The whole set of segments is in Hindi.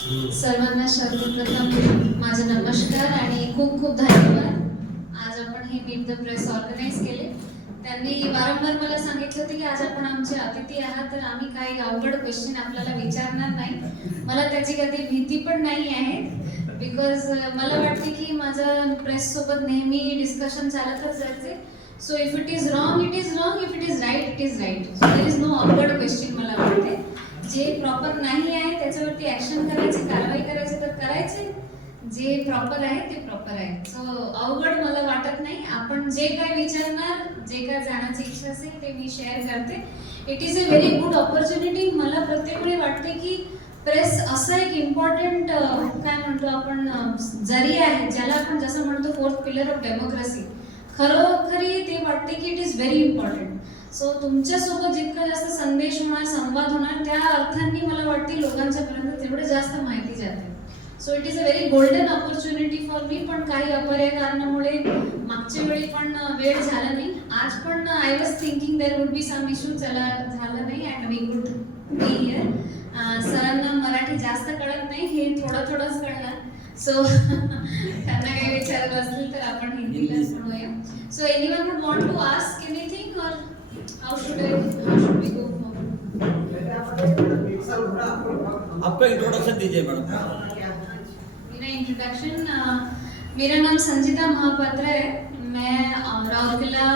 सर्वांना सर्वप्रथम माझा नमस्कार आणि खूप खूप धन्यवाद। आज आपण हे मीट द प्रेस ऑर्गनाईज केले। त्यांनी वारंवार मला सांगितलं होतं की आज आपण आमचे अतिथी आहात, तर आम्ही काही अवघड क्वेश्चन आपल्याला विचारणार नाही। मला त्याची कधी भीती पण नाही आहे, बिकॉज मला वाटते की माझं प्रेस सोबत नेहमी डिस्कशन चालतच जायचे। So if it is wrong it is wrong, if it is right it is right. So there is no अवघड क्वेश्चन। मला वाटते जे प्रॉपर नाही आहे त्याच्यावरती ऍक्शन करायची, कारवाई करायची तर करायचे, जे प्रॉपर आहे ते प्रॉपर आहे। सो अवघड मला वाटत नाही। आपण जे काय विचारणार, जे काय जाण्याची इच्छा असेल ते मी शेअर करते। It is a very good opportunity. मला प्रत्येक वेळी वाटते की प्रेस असा एक इम्पॉर्टंट काय म्हणतो आपण जरिया आहे, ज्याला आपण जसं म्हणतो फोर्थ पिलर ऑफ डेमोक्रेसी। खरोखरी ते वाटते की इट इज व्हेरी इम्पॉर्टंट। सो तुमच्यासोबत जितका जास्त संदेश होणार, संवाद होणार, त्या अर्थाने मला वाटते लोकांच्या पर्यंत तेवढे जास्त माहिती जाते। सो it is a very golden opportunity for me. पण काही अपरिय कारणामुळे मागच्या वेळी पण वेळ झाला नाही। आज पण I was thinking there would be some issue, चला झालं नाही and we could be here. सरांना मराठी जास्त कळत नाही, हे थोडंच कळणार। सो त्यांना काही विचारलं असेल तर आपण हिंदीला म्हणूया। So anyone would want to ask anything और how should we go forward? आपका इंट्रोडक्शन दीजिए मैडम। मेरा इंट्रोडक्शन, मेरा नाम संजीता महापात्र है। मैं राउरकेला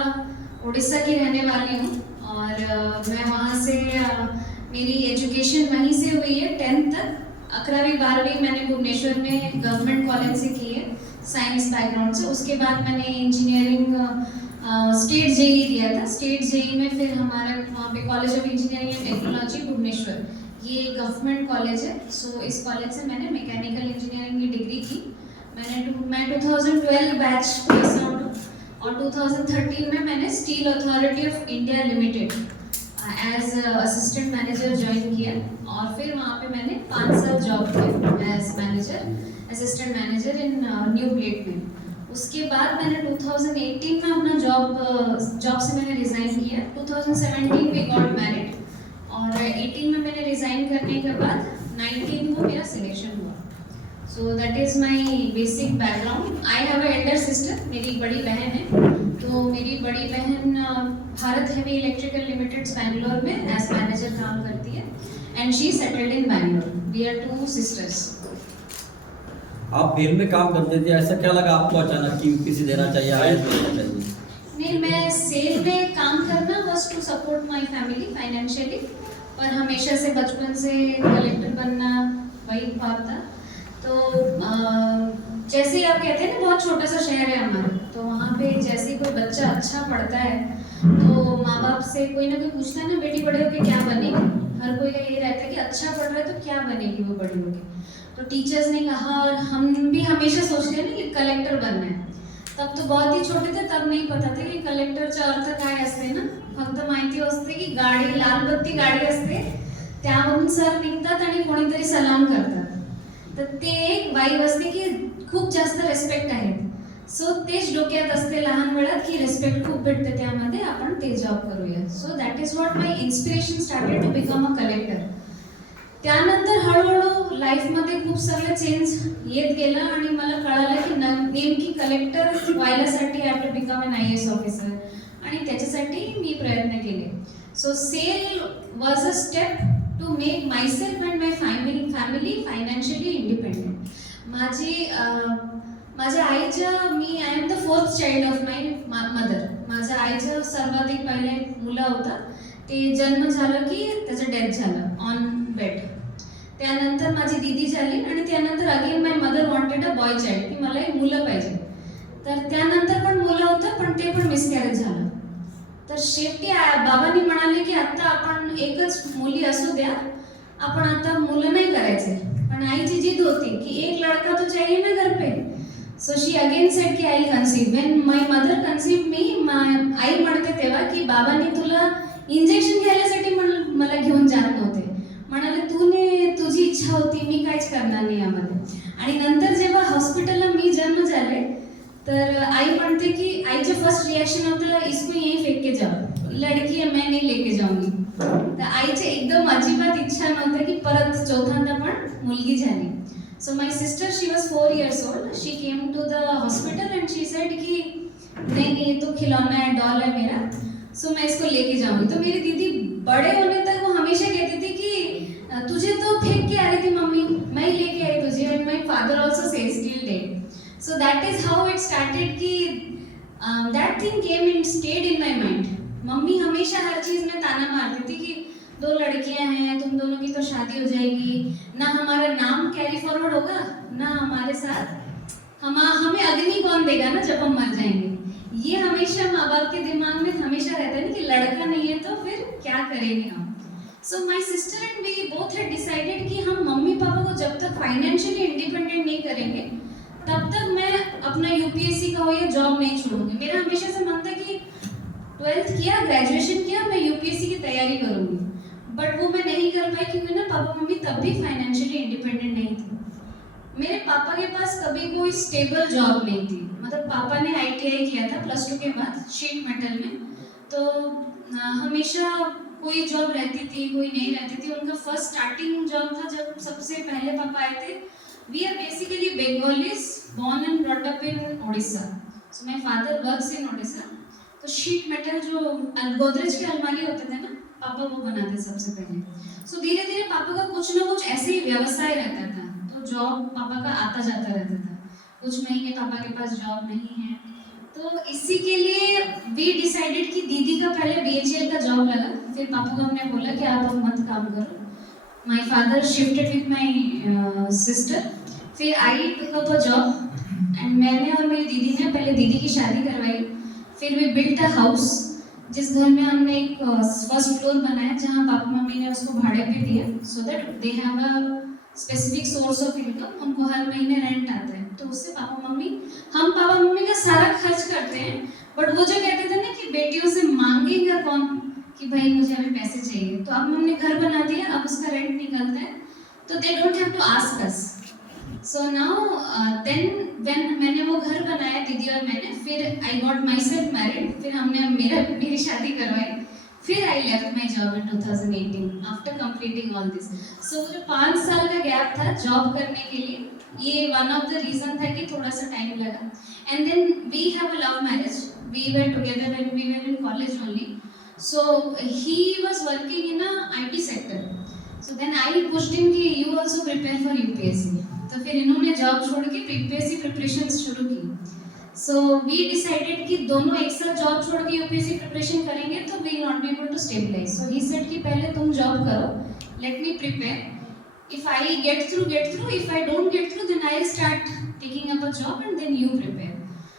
उड़ीसा की रहने वाली हूँ और मैं वहाँ से मेरी एजुकेशन वहीं से हुई है 10th तक। 11वीं 12वीं मैंने भुवनेश्वर में गवर्नमेंट कॉलेज से की है, साइंस बैकग्राउंड से। उसके बाद मैंने इंजीनियरिंग स्टेट जेई दिया था। स्टेट जेई में फिर हमारा वहाँ पे college of engineering and technology Bhubaneswar, ये गवर्नमेंट कॉलेज है। सो इस कॉलेज से मैंने मैकेनिकल इंजीनियरिंग की डिग्री की। मैं 2012 बैच पास आउट हूँ और 2013 में मैंने steel authority of India limited as assistant manager join किया और फिर वहाँ पे मैंने 5 साल जॉब किया एज मैनेजर, असिस्टेंट मैनेजर इन न्यू प्लेट में। उसके बाद मैंने 2018 में अपना जॉब से मैंने रिज़ाइन किया। 2017 वी गॉट मैरिड और 18 में मैंने रिज़ाइन करने के बाद 19 को मेरा सिलेक्शन हुआ। So that is my basic background. I have a elder sister, मेरी बड़ी बहन है। तो मेरी बड़ी बहन Bharat heavy electrical limited Bangalore में एज मैनेजर काम करती है and she settled in Bangalore. We are 2 sisters. आप फील्ड में काम करते थे, ऐसा क्या लगा आपको अचानक कि किसी देना चाहिए, आईएएस देना चाहिए? नहीं, मैं सेल में काम करना बस to support my family financially, पर हमेशा से बचपन से कलेक्टर बनना वही ख्वाब था। तो जैसे ही आप कहते हैं ना, बहुत छोटा सा शहर है हमारा, तो वहाँ पे जैसे ही कोई बच्चा अच्छा पढ़ता है तो माँ बाप से कोई ना कोई पूछता है ना, बेटी बड़े होके क्या बनेगी। हर कोई का ये रहता है कि अच्छा पढ़ रहा है तो क्या बनेगी वो बड़ी होके। तो टीचर्स ने कहा और हम भी हमेशा सोचते हैं ना कि कलेक्टर बनना है। तब तो बहुत ही छोटे थे, तब नहीं पता था की कलेक्टरचा अर्थ काय असते ना। फक्त माहिती असते की गाडी, लाल बत्ती गाडी असते, त्यावरून सर निघतात आणि कोणीतरी सलाम करतात। तर ते एक वाईब असते की खूप जास्त रिस्पेक्ट आहे। सो तेच डोक्यात असते लहान वेळात की रिस्पेक्ट खूप भेटते, त्यामध्ये आपण ते जॉब करूया। So that is what my inspiration started to become a collector. त्यानंतर हळूहळू लाईफमध्ये खूप सगळं चेंज येत गेलं आणि मला कळालं की नेमकी कलेक्टर व्हायलासाठी I have to become an IAS officer आणि त्याच्यासाठी मी प्रयत्न केले। So sell was a step to make myself and my family financially independent. माझ्या आईचं, मी I am the 4th child of my mother. माझ्या आईचं सर्वाधिक पहिले मुलं होता, ते जन्म झालं की त्याचं डेथ झालं ऑन बेड। त्यानंतर माझी दीदी झाली आणि त्यानंतर again my mother wanted a boy child, की मला एक मुलं पाहिजे। तर त्यानंतर पण मुलं होतं, पण ते पण मिसकॅरेज झालं। तर शेवटी बाबांनी म्हणाले की आता आपण एकच मुली असू द्या, आपण आता मुलं नाही करायचे। पण आईची जिद होती की एक लड़का तो चाहिए ना घर पे। सो शी अगेन सेड की आई conceive. When my mother conceive मी, आई म्हणते तेव्हा की बाबांनी तुला इंजेक्शन घ्यायसाठी मला घेऊन जात नव्हते, म्हणाले तुझी इच्छा होती, मी काहीच करणार नाही यामध्ये। आणि नंतर जेव्हा हॉस्पिटलला मी जन्म झाले तर आई म्हणते की आईचे फर्स्ट रिएक्शन होतं, इसको यहीं फेंक के जाओ, लड़की है मैं नहीं लेके जाऊंगी। तर आईचे एकदम अजिबात इच्छा नव्हतं की परत चौथ्यांदा पण मुलगी झाली. So my sister, she was 4 years old. She came to the hospital and she said कि नहीं ये तो खिलौना है, डॉल है मेरा, so मैं इसको लेके जाऊंगी. तो मेरी दीदी बड़े होने तक वो हमेशा कहती थी कि तुझे तो फेंक के आ रही थी मम्मी, मैं ही लेके आई तुझे. And my father also says till date. So that is how it started कि that thing came and stayed in my mind. Mummy हमेशा हर चीज में ताना मारती थी कि 2 लड़कियां हैं, तुम दोनों की तो शादी हो जाएगी, ना हमारा नाम कैरी फॉरवर्ड होगा, ना हमारे साथ हमें अग्नि कौन देगा ना जब हम मर जाएंगे. ये हमेशा माँ बाप के दिमाग में हमेशा रहता है ना कि लड़का नहीं है तो फिर क्या करेंगे हम. So my sister and we both had decided कि हम मम्मी पापा को जब तक फाइनेंशियली इंडिपेंडेंट नहीं करेंगे तब तक मैं अपना यूपीएससी का हो या जॉब नहीं छोड़ूंगी. मेरा हमेशा से मन था कि 12th किया, ग्रेजुएशन किया, मैं यूपीएससी की तैयारी करूंगी. बट वो मैं नहीं कर पाई क्योंकि ना पापा मम्मी तब भी फाइनेंशियली इंडिपेंडेंट नहीं थे. मेरे पापा के पास कभी कोई स्टेबल जॉब नहीं थी. मतलब पापा ने आईटीआई किया था +2 के बाद शीट मेटल में, तो हमेशा कोई जॉब रहती थी कोई नहीं रहती थी. उनका फर्स्ट स्टार्टिंग जॉब था जब सबसे पहले पापा आए थे. We are basically Bengalis born and brought up in Odisha. So my father works in Odisha. तो शीट मेटल जो गोदरेज के अलमारी होते थे ना, पापा वो बनाते सबसे पहले. सो धीरे धीरे पापा का कुछ ना कुछ ऐसे ही व्यवसाय रहता था, तो जॉब पापा का आता जाता रहता था. कुछ महीने पापा के पास जॉब नहीं है, तो इसी के लिए वी डिसाइडेड कि दीदी का पहले बीएचईएल का जॉब लगा. फिर पापा को हमने बोला कि आप अब मत काम करो. My father shifted with my sister. फिर I took up a job and मैंने और मेरी दीदी ने पहले दीदी की शादी करवाई. फिर वी बिल्ट अ हाउस, जिस घर में हमने एक फर्स्ट फ्लोर बनाया जहाँ पापा मम्मी ने उसको भाड़े पे दिया, so that they have a specific source of income. उनको हर महीने रेंट आता है, तो उससे पापा मम्मी का सारा खर्च करते हैं. बट वो जो कहते थे ना कि बेटियों से मांगेगा कौन कि भाई मुझे अभी पैसे चाहिए, तो अब हमने घर बना दिया, अब उसका रेंट निकलता है, तो they don't have to ask us. So now then when मैंने वो घर बनाया दीदी और मैंने, फिर I got myself married. फिर हमने मेरी शादी करवाई. फिर I left my job in 2018 after completing all this. So वो जो 5 साल का गैप था जॉब करने के लिए, ये वन ऑफ द रीजन था कि थोड़ा सा टाइम लगा. And then we have a love marriage. We were together when we were in college only. So he was working in a IT sector. So then I pushed him कि you also prepare for UPSC. तो फिर इन्होंने जॉब छोड़ के यूपीएससी प्रिपरेशंस शुरू की. सो वी डिसाइडेड कि दोनों एक साथ जॉब छोड़ के यूपीएससी प्रिपरेशन करेंगे तो we not be able to stabilise. So he said कि पहले तुम जॉब करो, let me prepare. If I get through. If I don't get through, then I'll start taking up a job and then you prepare.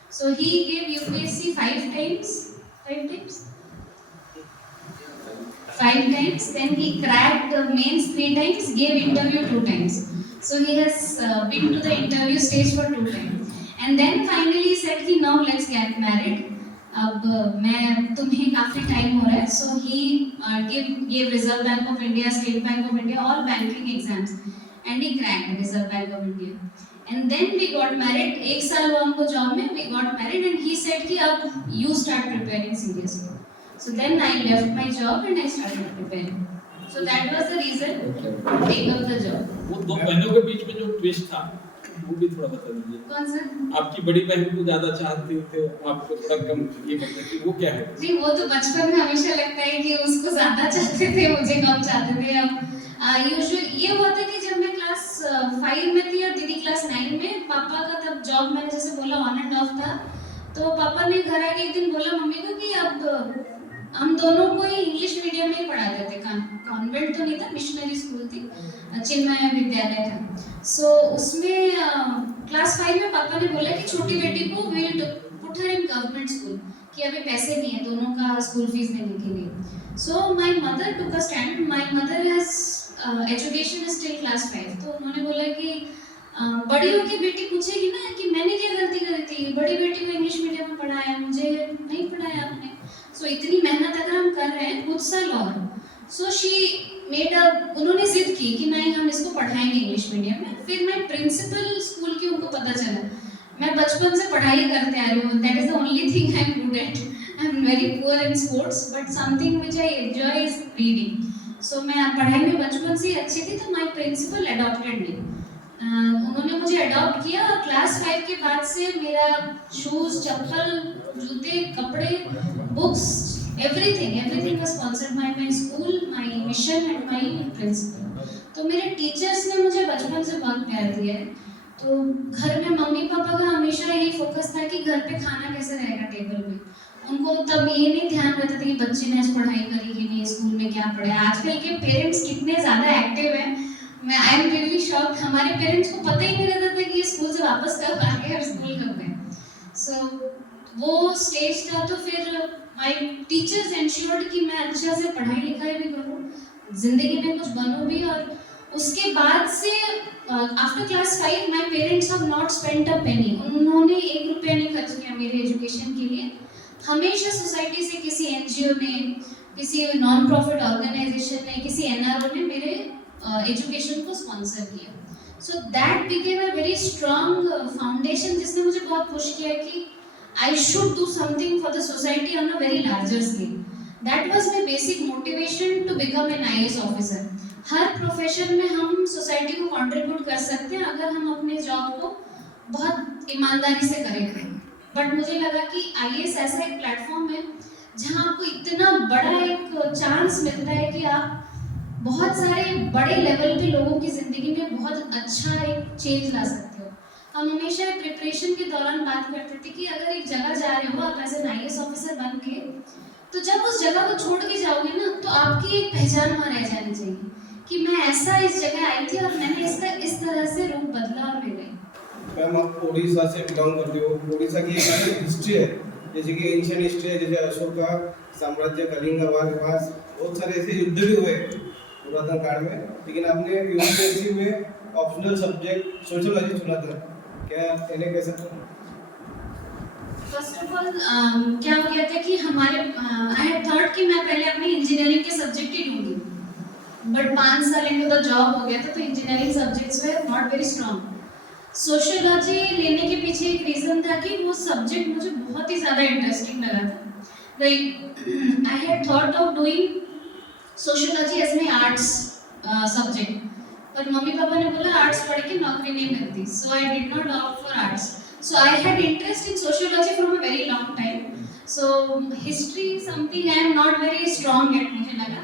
So he gave UPSC 5 times. 5 times. 5 times. Then he cracked the mains 3 times. Gave interview 2 times. So he has been to the interview stage for 2 times. And then finally he said कि now let's get married. अब मैं तुम्हें काफी टाइम हो रहा है. So he gave reserve bank of India, state bank of India, all banking exams, and he cracked reserve bank of India. And then we got married. 1 साल हुआ हमको जॉब में, we got married and he said कि अब you start preparing seriously. So then I left my job and I started preparing. So that was the reason to take up the job. वो 2 बहनों के बीच में जो ट्विस्ट था वो भी थोड़ा बता दीजिए. कौन सा? आपकी बड़ी बहन को ज्यादा चाहते थे, आपको थोड़ा कम ये करते थे, वो क्या है? नहीं, वो तो बचपन में हमेशा लगता है कि उसको ज्यादा चाहते थे, मुझे कम चाहते थे. अब यूजुअली ये हुआ था कि जब मैं क्लास 5 में थी और दीदी क्लास 9 में, पापा का तब जॉब मैंने जैसे बोला ऑन एंड ऑफ था. तो पापा ने घर आके एक दिन बोला मम्मी को कि अब हम दोनों को ही इंग्लिश मीडियम में ही पढ़ाते थे. कॉन्वेंट तो नहीं था, मिशनरी स्कूल थी, चिन्मय विद्यालय था. सो उसमें क्लास 5 में पापा ने बोला कि छोटी बेटी को will put her in government school, कि अभी पैसे नहीं है दोनों का स्कूल फीस देने के लिए. So my mother took a stand. My mother has education still class 5. तो उन्होंने बोला कि बड़ी होकर बेटी पूछेगी ना कि मैंने क्या गलती करी थी, बड़ी बेटी को इंग्लिश मीडियम में पढ़ाया, मुझे नहीं पढ़ाया आपने. सो इतनी मेहनत अगर हम कर रहे हैं कुछ साल और, सो शी मेड अ, उन्होंने जिद की कि नहीं हम इसको पढ़ाएंगे इंग्लिश मीडियम में. फिर मैं प्रिंसिपल स्कूल की उनको पता चला. मैं बचपन से पढ़ाई करते आ रही हूँ, that is the only thing I am good at. I am very poor in sports, but something which I enjoy is reading. So मैं पढ़ाई में बचपन से ही अच्छी थी, तो माय प्रिंसिपल अडॉप्टेड मी। उन्होंने मुझे अडॉप्ट किया और क्लास 5 के बाद से मेरा शूज, चप्पल, जूते, कपड़े, books, everything was sponsored by my school, my mission and my principal. तो मेरे टीचर्स ने मुझे बचपन से बहुत प्यार दिया है। तो घर में मम्मी पापा का हमेशा यही फोकस था कि घर पे खाना कैसे रहेगा टेबल पे। उनको तब ये नहीं ध्यान रहता था कि बच्चे ने आज पढ़ाई करी कि नहीं, स्कूल में क्या पढ़े। आजकल के पेरेंट्स कितने ज़्यादा एक्टिव हैं, मैं आई एम रियली शॉक्ड। हमारे पेरेंट्स को पता ही नहीं रहता था कि ये स्कूल से वापस कब आ गए और स्कूल कब गए। सो वो स्टेज था। तो फिर माय टीचर्स एंश्योर्ड कि मैं अच्छा से पढ़ाई लिखाई भी करूँ, जिंदगी में कुछ बनूँ भी। और उसके बाद से after class 5 my parents have not spent a penny. उन्होंने 1 रुपया नहीं खर्च किया मेरे एजुकेशन के लिए। हमेशा सोसाइटी से किसी एनजीओ ने, किसी नॉन प्रॉफिट ऑर्गेनाइजेशन ने, किसी एनआरओ ने मेरे एजुकेशन को स्पॉन्सर किया। So that became a very strong foundation, जिसने मुझे बहुत पुश किया कि I should do something for the society on a very larger scale. That was my basic motivation to become an IAS officer. हर प्रोफेशन में हम सोसाइटी को कंट्रीब्यूट कर सकते हैं अगर हम अपने जॉब को बहुत ईमानदारी से करेंगे। बट मुझे लगा कि आईएएस ऐसा एक प्लेटफॉर्म है जहाँ आपको इतना बड़ा एक चांस मिलता है कि आप बहुत सारे बड़े लेवल पे लोगों की ज़िंदगी में बहुत अच्छा एक चेंज ला सकते हो। हम हमेशा प्रिपरेशन के दौरान बात करते थे कि अगर एक जगह जा रहे हो आप एज एन आईएएस ऑफिसर बन के, तो जब उस जगह को छोड़ के जाओगे ना, तो आपकी एक पहचान वहाँ रह जानी चाहिए कि मैं ऐसा इस जगह आई थी और मैंने इसका इस तरह से रूप बदला और ले गई। मैम आप उड़ीसा से बिलोंग करते हो। उड़ीसा की एक हिस्ट्री है, जैसे कि एंशियंट हिस्ट्री है, जैसे अशोक का साम्राज्य, कलिंग, वास, बहुत सारे ऐसे युद्ध भी हुए पुरातन काल में। लेकिन आपने यूपीएससी में ऑप्शनल सब्जेक्ट सोशियोलॉजी चुना था, क्या इन्हें कह सकते हैं? फर्स्ट ऑफ ऑल क्या हो गया था कि हमारे आई हैड थॉट कि मैं पहले अपनी इंजीनियरिंग के सब्जेक्ट ही लूँगी, बट 5 साल इनके तो जॉब हो गया था, तो engineering subjects way not very strong. Sociology लेने के पीछे एक रीज़न था कि वो सब्जेक्ट मुझे बहुत ही ज़्यादा इंटरेस्टिंग लगा था। I had thought of doing sociology as my arts subject, पर मम्मी पापा ने बोला आर्ट्स पढ़ के नौकरी नहीं मिलती, so I did not opt for arts. So I had interest in sociology from a very long time. So history something I am not very strong at, मुझे लगा,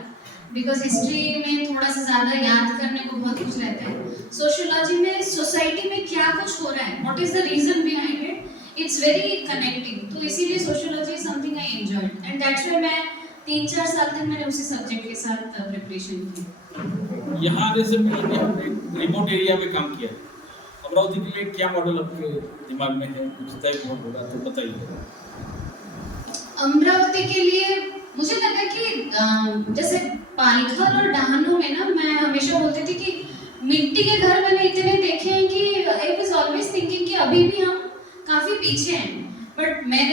बिकॉज हिस्ट्री में थोड़ा सा ज़्यादा याद करने को बहुत कुछ रहता है। सोशियोलॉजी में सोसाइटी में क्या कुछ हो रहा है, what is the reason behind it, it's very connecting. तो इसीलिए sociology is something I enjoyed and that's why मैं 3-4 साल तक मैंने उसी सब्जेक्ट के साथ प्रिपरेशन की। यहाँ जैसे हमने रिमोट एरिया में काम किया, अमरावती के लिए क्या मॉडल आपके दिमाग में है, कुछ तय होगा तो बताइए। अमरावती के लिए मुझे लगा कि जैसे पालघर और डहाणू में ना, मैं हमेशा बोलती थी कि मिट्टी के घर मैंने इतने देखे हैं कि आई वाज ऑलवेज थिंकिंग कि अभी भी हम काफ़ी पीछे हैं। बट मैं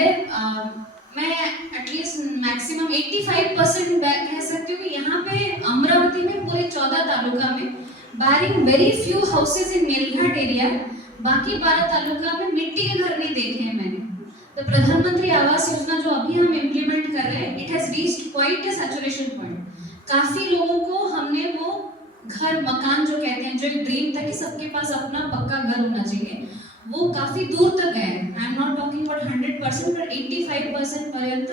एटलीस्ट मैक्सिमम 85% कह सकती हूँ कि यहाँ पे अमरावती में पूरे 14 तालुका में, barring very few houses in Melghat area, बाकी 12 तालुका में मिट्टी के घर नहीं देखे हैं मैंने। तो प्रधानमंत्री आवास योजना जो अभी हम इम्प्लीमेंट कर रहे हैं, it has reached quite a saturation point. काफ़ी लोगों को हमने वो घर, मकान जो कहते हैं, जो एक ड्रीम था कि सबके पास अपना पक्का घर होना चाहिए, वो काफ़ी दूर तक गए। I am not talking about 100%, but 85% पर्यंत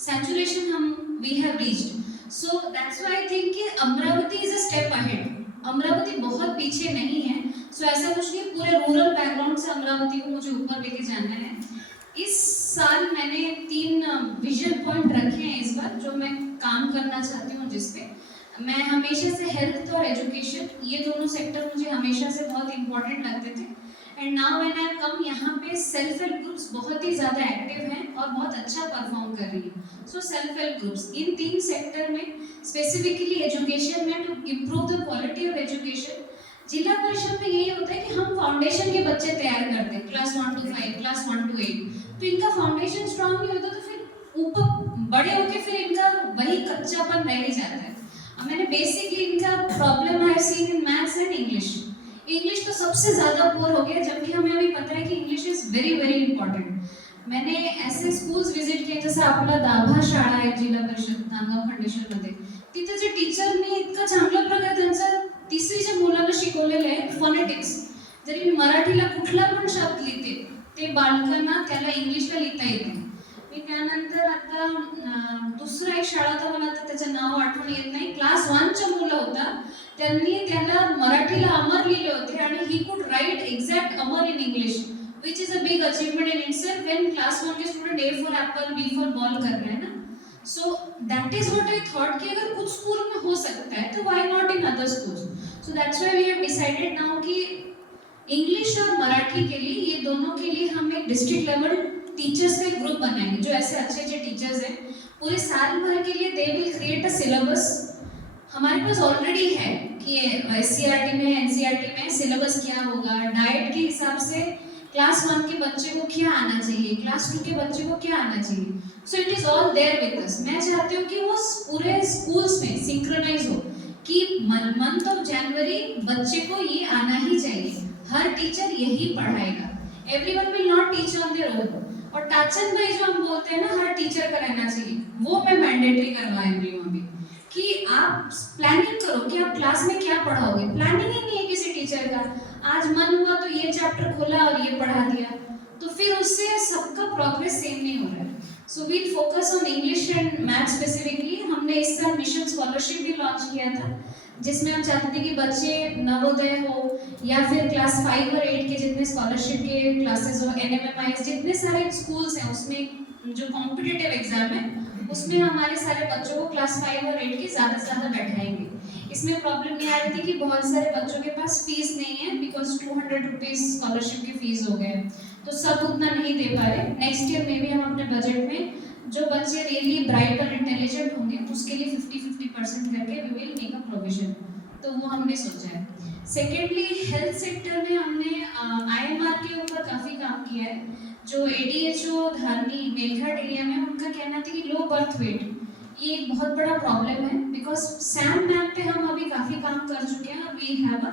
सैचुरेशन हम we have reached. So that's why I think कि Amravati is a step ahead. Amravati बहुत पीछे नहीं है। सो ऐसा कुछ नहीं, पूरे रूरल बैकग्राउंड से अमरावती को मुझे ऊपर लेके जाना है। इस साल मैंने 3 विजन पॉइंट रखे हैं इस बार, जो मैं काम करना चाहती हूँ, जिसपे मैं हमेशा से हेल्थ और एजुकेशन, ये दोनों सेक्टर मुझे हमेशा से बहुत इंपॉर्टेंट लगते थे। एंड नाउ व्हेन आई कम, यहाँ पे सेल्फ हेल्प ग्रुप्स बहुत ही ज़्यादा एक्टिव हैं और बहुत अच्छा परफॉर्म कर रही हैं। So self help groups in 3 sector में, स्पेसिफिकली एजुकेशन में, to improve the quality of education. Zila parishad में यही होता है कि हम फाउंडेशन के बच्चे तैयार करते हैं, क्लास 1 to 5, क्लास 1 to 8। तो इनका फाउंडेशन स्ट्रांग नहीं होता, तो फिर ऊपर बड़े होके फिर इनका वही कच्चापन रह ही जाता है। मैंने बेसिकली इनका problem I seen in maths and English. English तो सबसे ज़्यादा पुअर हो गया, जबकि हमें अभी पता है कि English is very very important. मैंने ऐसे स्कूल्स विजिट किए, जैसे आपला दाभा शाळा आहे जिल्हा परिषद नांदगाव खंडेश्वरमध्ये, तिथे टीचरने इतकं चांगल्या प्रकारे त्यांचं तिसरीच्या मुलांना शिकवलेलं आहे फोनेटिक्स. जरी मी मराठीला कुठला पण शब्द लिहिते ते बालकांना त्याला इंग्लिशला लिहिता येते. मी त्यानंतर आता दुसरा एक शाळा, तर मला आता त्याचं नाव आठवण येत नाही, क्लास 1च्या मुलं होता, त्यांनी त्याला मराठीला अमर लिहिले होते आणि he could write exact Amar in English, which is a big achievement in itself when class 1 के student A for apple B for ball कर रहे हैं ना. So that is what I thought कि अगर कुछ स्कूल में हो सकता है तो why not in other schools. So that's why we have decided now कि इंग्लिश और मराठी के लिए, ये दोनों के लिए हम एक डिस्ट्रिक्ट लेवल टीचर्स का ग्रुप बनाएंगे जो ऐसे अच्छे अच्छे टीचर्स हैं. पूरे साल भर के लिए they will create a syllabus. हमारे पास ऑलरेडी है कि एससीईआरटी में, एनसीईआरटी में सिलेबस क्या होगा, डाइट के हिसाब से क्लास 1 के बच्चे को क्या आना चाहिए, क्लास 2 के बच्चे को क्या आना चाहिए. So it is all there with us. मैं चाहती हूँ कि वो पूरे स्कूल्स में सिंक्रोनाइज हो कि मंथ ऑफ जनवरी बच्चे को ये आना ही चाहिए, हर टीचर यही पढ़ाएगा. Everyone will not teach on their own. और टाचन भाई जो हम बोलते हैं ना हर टीचर का रहना चाहिए, वो मैं मैंडेटरी करवाई रही हूँ अभी कि आप प्लानिंग करो कि आप क्लास में क्या पढ़ाओगे. प्लानिंग ही नहीं है किसी टीचर का. आज मन हुआ तो ये चैप्टर खोला और ये पढ़ा दिया, तो फिर उससे सबका प्रोग्रेस सेम नहीं हो रहा है. So we'll focus on English and math specifically. हमने इस साल मिशन स्कॉलरशिप भी लॉन्च किया था, जिसमें हम चाहते थे कि बच्चे नवोदय हो या फिर क्लास 5 और 8 के जितने स्कॉलरशिप के क्लासेस हो, एनएमएमआईएस, जितने सारे स्कूल्स हैं उसमें जो कॉम्पिटिटिव एग्जाम है उसमें हमारे सारे बच्चों को क्लास 5 और 8 के ज़्यादा से ज़्यादा बैठाएंगे. इसमें प्रॉब्लम ये आ रही थी कि बहुत सारे बच्चों के पास फीस नहीं है, बिकॉज 200 रुपीज़ स्कॉलरशिप की फीस हो गए, तो सब उतना नहीं दे पा रहे. नेक्स्ट ईयर में भी हम अपने बजट में जो बच्चे रियली ब्राइट और इंटेलिजेंट होंगे उसके लिए 50-50% करके we will make a provision. तो वो हमने सोचा है. सेकेंडली, हेल्थ सेक्टर में हमने IMR के ऊपर काफ़ी काम किया है. जो ADHO धारनी मेलघाट एरिया में, उनका कहना था कि लो बर्थ वेट ये एक बहुत बड़ा प्रॉब्लम है, बिकॉज सैम मैप पे हम अभी काफ़ी काम कर चुके हैं और we have a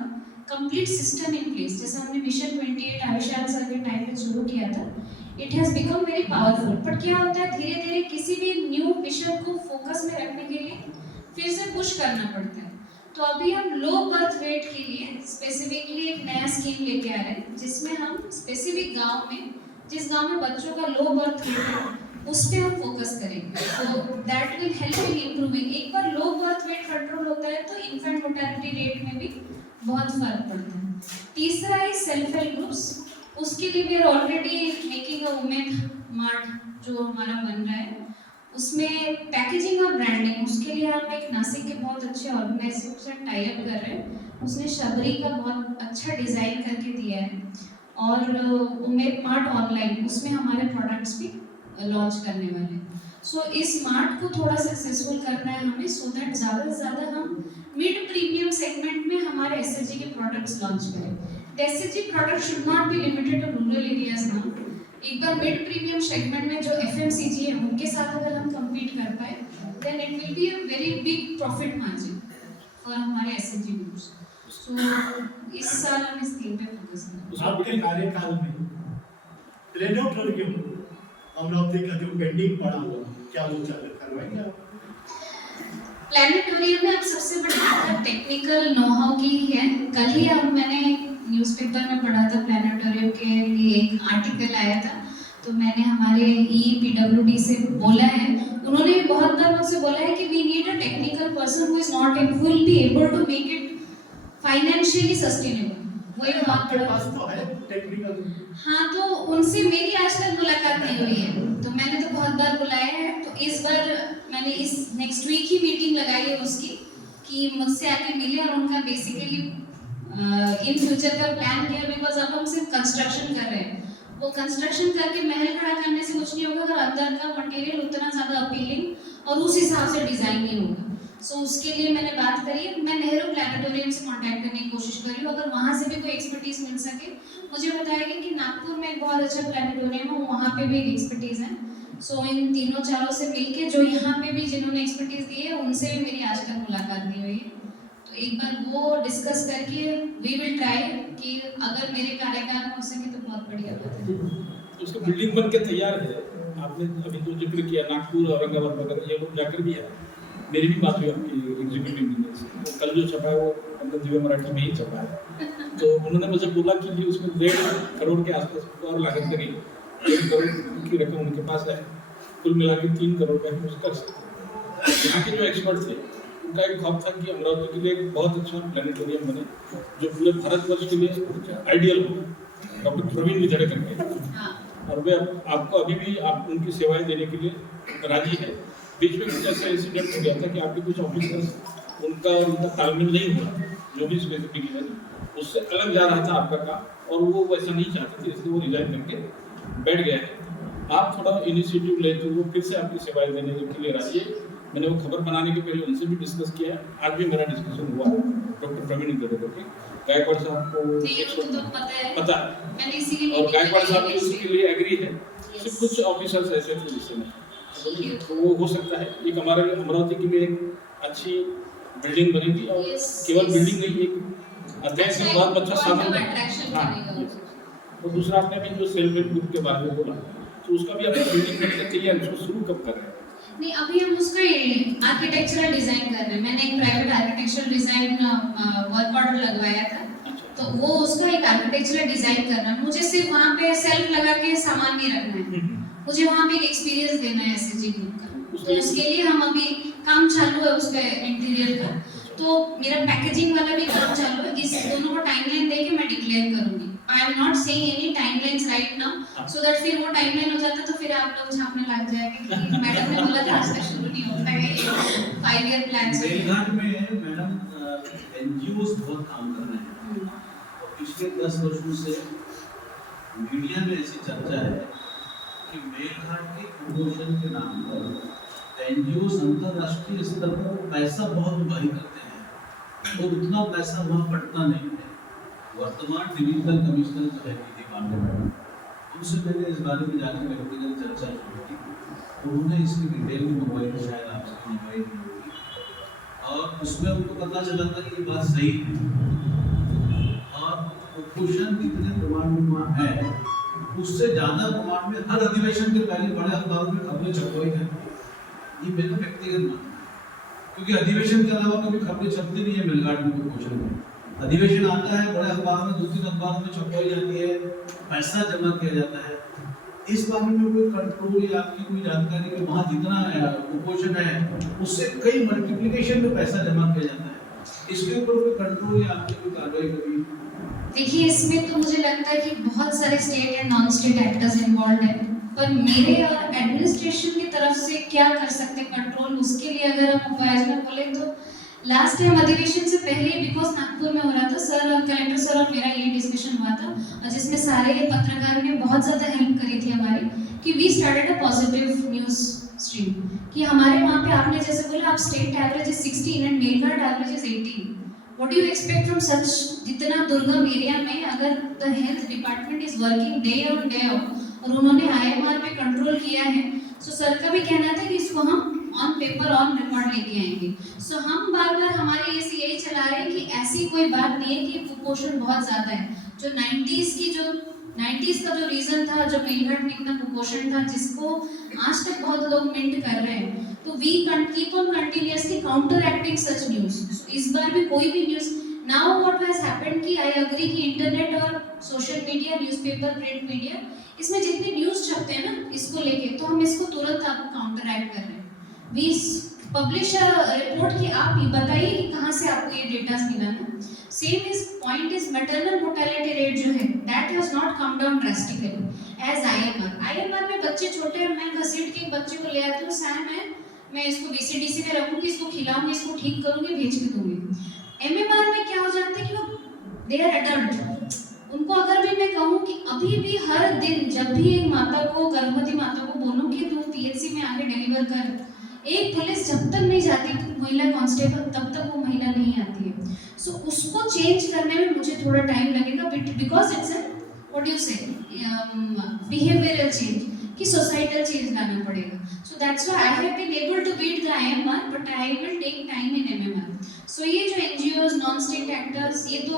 complete system in place. जैसे हमने मिशन 28 आविष्कार सर के टाइम पे शुरू किया था, it has become very powerful. But क्या होता है, धीरे धीरे किसी भी न्यू मिशन को फोकस में रखने के लिए फिर से पुश करना पड़ता है. तो अभी हम लो बर्थ वेट के लिए स्पेसिफिकली एक नया स्कीम लेके आ रहे हैं, जिसमें हम स्पेसिफिक गांव में, जिस गांव में बच्चों का लो बर्थ वेट है उस पर हम फोकस करेंगे. तो that will help in improving. एक बार लो बर्थ वेट कंट्रोल होता है तो इन्फेंट मोर्टेलिटी रेट में भी बहुत फर्क पड़ता है. तीसरा है सेल्फ हेल्प ग्रुप्स. उसके लिए we are already making a women mart जो हमारा बन रहा है, उसमें पैकेजिंग और ब्रांडिंग, उसके लिए हम एक नासिक के बहुत अच्छे ऑर्गेनाइजेशन से टाई अप कर रहे हैं. उसने शबरी का बहुत अच्छा डिज़ाइन करके दिया है. और उमेद मार्ट ऑनलाइन, उसमें हमारे प्रोडक्ट्स भी लॉन्च करने वाले हैं. सो इस मार्ट को थोड़ा सक्सेसफुल करना है हमें, सो दैट ज़्यादा से ज़्यादा हम मिड प्रीमियम सेगमेंट में हमारे SHG के प्रोडक्ट्स लॉन्च करें. SHG product should not be limited to rural areas now. एक बार मिड प्रीमियम सेगमेंट में जो FMCG है उनके साथ अगर हम compete कर पाए, then it will be a very big profit margin for हमारे SHG groups. So इस साल हम इस थीम पे फोकस करेंगे. आपके कार्यकाल में प्लेनेटोरियम अमरावती का जो पेंडिंग पड़ा हुआ, क्या वो चालू करवाएंगे आप? प्लानिटोरियम में अब सबसे बड़ी बात टेक्निकल नो हाउ की ही है. कल ही अब मैंने न्यूज़पेपर में पढ़ा था, प्लानिटोरियम के लिए एक आर्टिकल आया था, तो मैंने हमारे EPWD से बोला है, उन्होंने बहुत बार मुझसे बोला है कि we need a technical person who is not who will be able to make it financially sustainable. वो एक बहुत बड़ा पास तो है टेक्निकल. हाँ, तो उनसे मेरी आज तक मुलाकात नहीं हुई है, तो मैंने तो बहुत बार बुलाया है. तो इस बार मैंने इस नेक्स्ट वीक ही मीटिंग लगाई है उसकी, कि मुझसे आके मिले और उनका बेसिकली इन फ्यूचर का प्लान किया. बिकॉज अब हम सिर्फ कंस्ट्रक्शन कर रहे हैं, वो कंस्ट्रक्शन करके महल खड़ा करने से कुछ नहीं होगा अगर अंदर का मटेरियल उतना ज़्यादा अपीलिंग और उस हिसाब से डिज़ाइन नहीं होगा. सो उसके लिए मैंने बात करी है. मैं नेहरू प्लानिटोरियम से कांटेक्ट करने की कोशिश कर रही हूँ. अगर वहाँ से भी कोई एक्सपर्टीज मिल सके, मुझे बताएगी कि नागपुर में एक बहुत अच्छा प्लानिटोरियम है, वहाँ पे भी एक एक्सपर्टीज है. सो इन तीनों चारों से मिलके जो यहाँ पे भी जिन्होंने एक्सपर्टीज दी है उनसे भी मेरी आज तक मुलाकात नहीं हुई है. तो एक बार वो डिस्कस करके वी विल ट्राई कि अगर मेरे कार्यकाल में हो सके तो बहुत बढ़िया बात है. उसका बिल्डिंग बन के तैयार है. आपने अभी जो जिक्र किया नागपुर, औरंगाबाद वगैरह, ये लोग जाकर भी है. मेरी भी बात हुई आपकी एग्जीक्यूटिव इंजीनियर से, तो कल जो छपा है वो मतलब दिव्य मराठी में ही छपा है। तो उन्होंने मुझे बोला कि जी उसमें 1.5 करोड़ के आसपास और लागत लगी, 1 करोड़ की रकम उनके पास है, कुल मिला के 3 करोड़ का यूज कर सकते हैं। यहाँ के जो एक्सपर्ट थे उनका एक ख्वाब था कि अमरावती के लिए एक बहुत अच्छा प्लानिटोरियम बने जो पूरे भारतवर्ष के लिए आइडियल हो। डॉक्टर प्रवीण विजय करके, और वे आपको अभी भी आप उनकी सेवाएं देने के लिए राजी है। बीच में कुछ ऐसा इंसिडेंट हो गया था कि आपके कुछ ऑफिसर्स उनका तालमेल नहीं हुआ, जो भी स्पेसिफिक है उससे अलग जा रहा था आपका काम, और वो वैसा नहीं चाहते थे, इसलिए वो रिजाइन करके बैठ गए हैं। आप थोड़ा इनिशिएटिव लेते हो, फिर से आपकी सेवाएं देने के लिए राजी है। मैंने वो खबर बनाने के पहले उनसे भी डिस्कस किया है, आज भी मेरा डिस्कशन हुआ है डॉक्टर प्रवीण करके। गायकवाड़ साहब को पता है, मैंने इसीलिए और गायकवाड़ साहब भी उसके लिए एग्री है। सिर्फ कुछ ऑफिसर्स ऐसे थे जिससे नहीं, तो वो हो सकता है। एक हमारे अमरावती की भी एक अच्छी बिल्डिंग बनी थी, और केवल बिल्डिंग नहीं, एक अध्यक्ष का बहुत अच्छा साधन है। और दूसरा आपने भी जो सेल्फ हेल्प ग्रुप के बारे में बोला, तो उसका भी अपनी बिल्डिंग बनने के लिए उसको शुरू कब कर रहे हैं? नहीं, अभी हम उसका आर्किटेक्चरल डिजाइन कर रहे हैं। मैंने एक private architectural design work order लगवाया था, तो वो उसका एक आर्किटेक्चरल डिजाइन करना है। मुझे सिर्फ वहाँ पे सेल्फ लगा के सामान नहीं रखना है, मुझे वहाँ पे एक एक्सपीरियंस देना है एसएसजी ग्रुप का। तो उसके लिए हम अभी काम चालू है उसका इंटीरियर का, तो मेरा पैकेजिंग वाला भी काम चालू है। इस दोनों को टाइमलाइन देके मैं डिक्लेयर करूंगी। आई am not saying any timelines right now, so that फिर वो टाइमलाइन हो जाता तो फिर आप लोग छापने लग जाएंगे कि मैडम ने बोला था आज तक शुरू नहीं होता है ये 5 ईयर प्लान से। मेलघाट में मैडम एनजीओस बहुत काम कर रहे हैं, और पिछले 10 वर्षों से मीडिया में ऐसी चर्चा है कि मेलघाट के कुपोषण के नाम पर एनजीओस अंतरराष्ट्रीय स्तर पर पैसा बहुत उगाही करते हैं, और उतना पैसा वहाँ पड़ता नहीं है। वर्तमान डिविजनल कमिश्नर जो है नीति पांडे मैडम, उनसे मैंने इस बारे में जाकर व्यक्तिगत चर्चा शुरू की, उन्होंने इसकी डिटेल में मोबाइल में शायद आपसे मोबाइल में होगी, और उसमें उनको पता चला था कि ये बात सही है। और कुपोषण कितने प्रमाण में वहाँ है, उससे ज़्यादा प्रमाण में हर अधिवेशन के पहले बड़े अखबारों में खबरें छपवाई जाती है। ये मेरा व्यक्तिगत मानना है, क्योंकि अधिवेशन के अलावा कभी खबरें छपती नहीं है मेलघाट में कुपोषण में। अधिवेशन आता है, बड़े अखबारों में 2-3 अखबारों में छपवाई जाती है, पैसा जमा किया जाता है। इस बारे में कोई कंट्रोल या आपकी कोई जानकारी कि वहाँ जितना कुपोषण है उससे कई मल्टीप्लिकेशन में पैसा जमा किया जाता है, इसके ऊपर कोई कंट्रोल या आपकी कोई कार्रवाई कभी? देखिए, इसमें तो मुझे लगता है कि बहुत सारे state and non state actors involve हैं, पर मेरे और एडमिनिस्ट्रेशन की तरफ से क्या कर सकते हैं कंट्रोल, उसके लिए अगर हम उपाय में बोले तो लास्ट टाइम अधिवेशन से पहले, बिकॉज नागपुर में हो रहा था, सर और कलेक्टर सर और मेरा ये डिस्कशन हुआ था, और जिसमें सारे पत्रकारों ने बहुत ज़्यादा हेल्प करी थी हमारी, कि we started a positive news stream, कि हमारे वहाँ पे आपने जैसे बोला आप state average is 16 and Melghat average is 18। What do you expect from such जितना दुर्गम एरिया में, अगर the health department is working day on day out और उन्होंने IMR पे कंट्रोल किया है, सो सर का भी कहना था कि इसको हम ऑन पेपर ऑन रिकॉर्ड लेके आएंगे। सो हम बार बार हमारे यही चला रहे हैं कि ऐसी कोई बात नहीं है कि कुपोषण बहुत ज़्यादा है। जो 90s का जो रीज़न था, जो मेलघाट में इतना कुपोषण था जिसको आज तक बहुत लोग मिंट कर रहे हैं, तो we keep on continuously counteracting such news. इस बार भी कोई भी news, now what has happened कि आई एग्री कि इंटरनेट और social media, newspaper, print media, इसमें जितनी न्यूज़ छपते हैं ना इसको लेके, तो हम इसको तुरंत आपको काउंटर एक्ट कर रहे हैं। वी पब्लिश अ रिपोर्ट कि आप ये बताइए कि कहाँ से आपको ये डेटा मिला है। Same is point is maternal mortality rate जो है that has not come down drastically as IMR में बच्चे छोटे हैं, मैं घसीट के बच्चे को ले आती हूँ, सैम है मैं इसको BCDC में रखूंगी, इसको खिलाऊंगी, इसको ठीक करूंगी, भेज के दूंगी। MMR में क्या हो जाता है कि वो दे आर एडल्ट, उनको अगर भी मैं कहूँ कि अभी भी हर दिन जब भी एक माता को, गर्भवती माता को बोलूँ कि तू PHC में आके डिलीवर कर, एक पुलिस जब तक नहीं जाती, महिला कांस्टेबल, तब तक वो महिला नहीं आती है। सो उसको चेंज करने में मुझे थोड़ा टाइम लगेगा, because it's what you say behavioural change, कि सोसाइटल चेंज लाना पड़ेगा। So that's why I have been able to beat the IMR, but I will take time in MMR। सो ये जो NGOs, नॉन स्टेट एक्टर्स, ये तो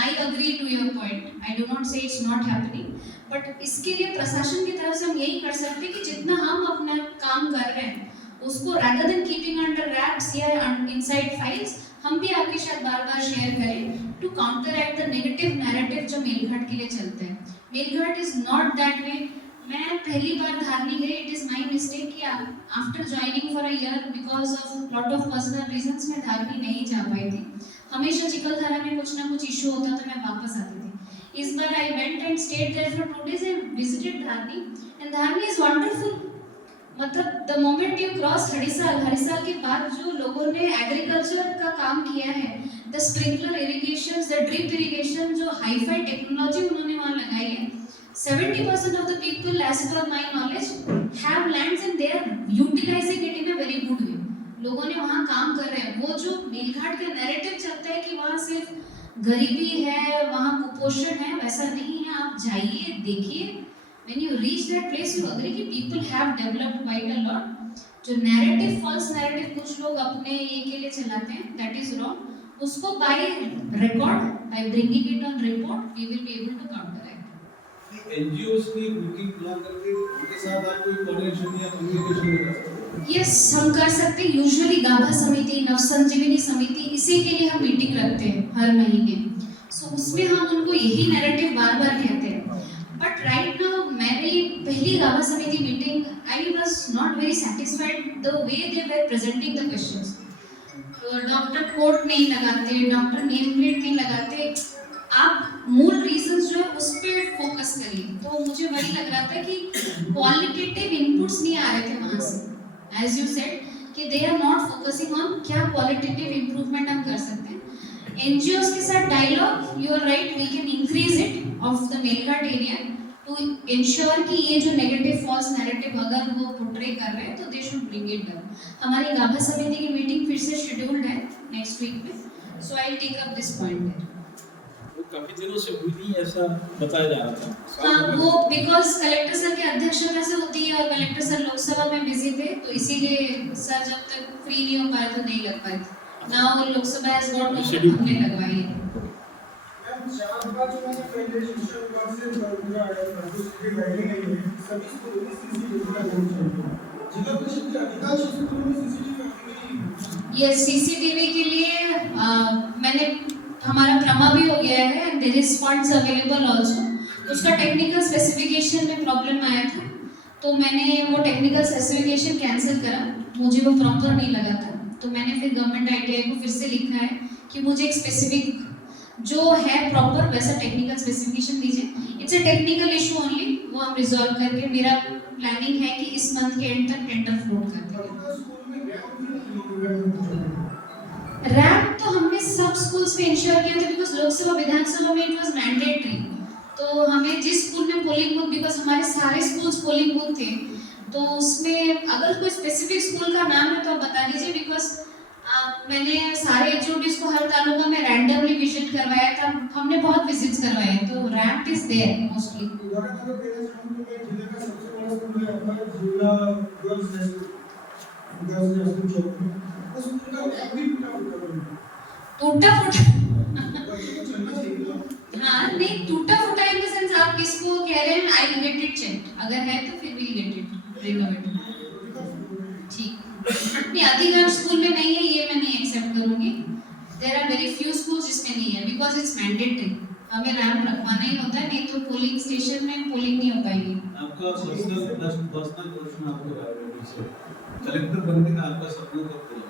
I agree to your point, I do not say it's not happening, but इसके लिए प्रशासन की तरफ से हम यही कर सकते हैं कि जितना हम अपना काम कर रहे हैं उसको rather than keeping under wraps या inside files, हम भी आपके साथ बार बार शेयर करें to counteract the negative narrative जो मेलघाट के लिए चलते हैं. Melghat is not that way. मैं पहली बार धारनी गई, इट इज माई मिस्टेक कि after joining for a year because of lot of personal reasons मैं धारनी नहीं जा पाई थी. हमेशा चिखलधारा में कुछ ना कुछ इशू होता तो मैं वापस आती थी. इस बार I went and stayed there for 2 days and visited Dharni and Dharni is wonderful. मतलब the moment you cross Harisal के बाद जो लोगों ने एग्रीकल्चर का काम किया है, the sprinkler irrigation, the drip irrigation, जो हाईफाई टेक्नोलॉजी उन्होंने वहाँ लगाई है. 70% of the people, as per my knowledge, have lands and they are utilizing it in a very good way. लोगों ने वहाँ काम कर रहे हैं. वो जो मेलघाट का नैरेटिव चलता है कि वहाँ सिर्फ गरीबी है, वहाँ कुपोषण है, वैसा नहीं है. आप जाइए, देखिए. When you reach that place, you agree कि people have developed quite a lot. जो नैरेटिव, false narrative कुछ लोग अपने ये के लिए चलाते हैं, that is wrong. उसको by record, by bringing it on report, we will be able to counteract. NGOs की मीटिंग बुला करके उनके साथ आप कोई कोऑर्डिनेशन या कम्युनिकेशन नहीं कर सकते? यस, हम कर सकते हैं. यूजुअली गाभा समिति, नवसंजीवनी समिति, इसी के लिए हम मीटिंग रखते हैं हर महीने. सो उसमें हम उनको यही नैरेटिव बार बार कहते हैं. बट राइट नाउ मेरी पहली गाभा समिति meeting, I was not very satisfied the way they were presenting the questions. Doctor code नहीं लगाते, डॉक्टर नेम प्लेट नहीं लगाते. आप मूल रीजंस जो है उस पर फोकस करिए. तो मुझे वही लग रहा था कि क्वालिटेटिव इनपुट्स नहीं आ रहे थे वहाँ से. एज यू सेड कि they are not focusing on क्या क्वालिटेटिव इम्प्रूवमेंट हम कर सकते हैं. एनजीओस के साथ dialogue, you are right, we can increase it of the Melghat area to ensure कि ये जो नेगेटिव फॉल्स नैरेटिव अगर वो पोर्ट्रे कर रहे हैं तो they should bring it down. हमारी गाभा समिति की मीटिंग फिर से शेड्यूल्ड है नेक्स्ट वीक में. So I will take up this point. काफी दिनों से हुई नहीं ऐसा बताया जा रहा था. हाँ, वो बिकॉज कलेक्टर सर की अध्यक्षता से होती है और कलेक्टर सर लोकसभा में बिजी थे, तो इसीलिए सर जब तक फ्री नहीं हो पाए तो नहीं लग पाए थे. नाउ लोकसभा हैज गॉट हमने लगवाई है. मैम 4-5 महीने पहले शिक्षा विभाग से पूरा की गाइडलाइन आई है, सभी स्कूलों में सीसीटीवी लगानी चाहिए. जिला परिषद के अधिकांश स्कूलों में सीसीटीवी. ये सीसीटीवी के लिए मैंने हमारा प्रमा भी हो गया है and there is funds available also. उसका टेक्निकल स्पेसिफिकेशन में प्रॉब्लम आया था, तो मैंने वो टेक्निकल स्पेसिफिकेशन कैंसिल करा. मुझे वो प्रॉपर नहीं लगा था, तो मैंने फिर गवर्नमेंट आईटीआई को फिर से लिखा है कि मुझे एक स्पेसिफिक जो है प्रॉपर वैसा टेक्निकल स्पेसिफिकेशन दीजिए. It's a technical issue only, वो हम रिजॉल्व करके मेरा प्लानिंग है कि इस मंथ के एंड तक टेंडर फ्लोट कर देंगे. रैंप तो हमने सब स्कूल्स में इंश्योर किया था बिकॉज लोकसभा विधानसभा में इट वाज मैंडेटरी. तो हमें जिस स्कूल में पोलिंग बूथ, बिकॉज हमारे सारे स्कूल्स पोलिंग बूथ थे, तो उसमें अगर कोई स्पेसिफिक स्कूल का नाम है तो आप बता दीजिए. बिकॉज मैंने सारे एचओडीज को हर तालुका में रैंडमली विजिट करवाया था. हमने बहुत विजिट्स करवाए, तो रैंप इज देयर मोस्टली. जिले का सबसे बड़ा स्कूल है अपना जिला गर्ल्स हाई स्कूल. उस स्कूल का अभी टूटा फूटा हाँ नहीं, टूटा फूटा इन द सेंस आप किसको कह रहे हैं? I will get it check. अगर है तो फिर विल गेट इट रिनोवेटेड. ठीक. नहीं, अधिकांश स्कूल में नहीं है, ये मैं नहीं एक्सेप्ट करूंगी. There are very few schools जिसमें नहीं है बिकॉज इट्स मैंडेटरी. हमें रैंप रखवाना ही होता है, नहीं तो पोलिंग स्टेशन में पोलिंग नहीं हो पाएगी. आपका पर्सनल क्वेश्चन आपके बारे में पूछे, कलेक्टर बनने का आपका सपना कब पूरा?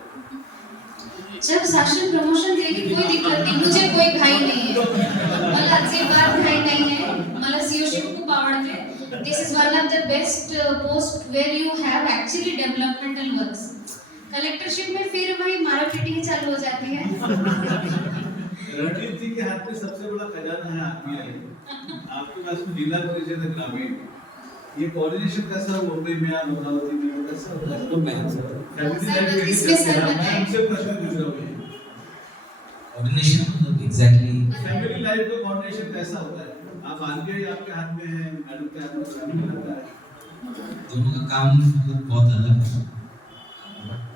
जब शासन प्रमोशन देगी कोई दिक्कत नहीं, मुझे कोई घाई नहीं है. मला अजिबात घाई नहीं है. मला सीओशिप खूप आवडते. This is one of the best post where you have actually developmental works. Collectorship में फिर वही मारापीटी चालू हो जाती है. रणजीत जी के हाथ में सबसे बड़ा खजाना है आरबीआई. आपके पास में जिला परिषद है ग्रामीण. ये कोऑर्डिनेशन कैसा हुआ मुंबई में या अमरावती में कैसा होता है? तो मैं इसमें सर बताएं. आपसे प्रश्न पूछ रहा हूँ. कोऑर्डिनेशन मतलब एग्जैक्टली फैमिली लाइफ का कोऑर्डिनेशन कैसा होता है? आप आरबीआई आपके हाथ में है, मैडम के हाथ में ग्रामीण रहता है. दोनों का काम मतलब बहुत अलग है.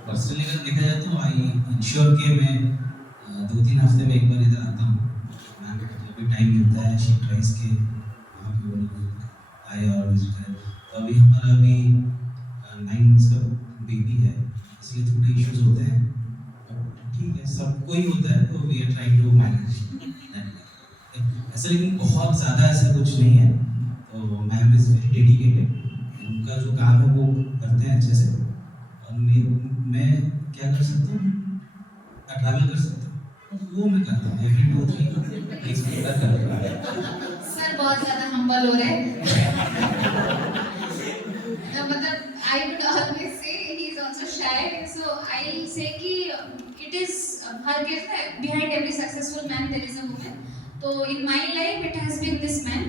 पर्सनली अगर देखा जाए तो आई इंश्योर कि मैं 2-3 हफ्ते में एक बार इधर आता हूँ. मैम जब भी टाइम मिलता है शी ट्राइज के वहाँ पे वो लोग आए और विजिट करें. तो अभी हमारा 9 months का बेबी है. इसलिए थोड़े इश्यूज होते हैं, ठीक है, सबको ही होता है, तो we are trying to manage. ऐसा लेकिन बहुत ज़्यादा ऐसा कुछ नहीं है, तो मैम इज़ वेरी डेडिकेटेड, उनका जो काम है वो करते हैं अच्छे से, और मैं क्या कर सकता हूँ, ट्रैवल कर सकता हूँ, वो मैं करता हूँ एवरी 2-3 वीक्स में करता हूँ। सर बहुत ज्यादा हम्बल हो रहे हैं। मतलब I would always say he is also shy, so I'll say कि it is हर कहते हैं behind every successful man there is a woman. तो in my life it has been this man.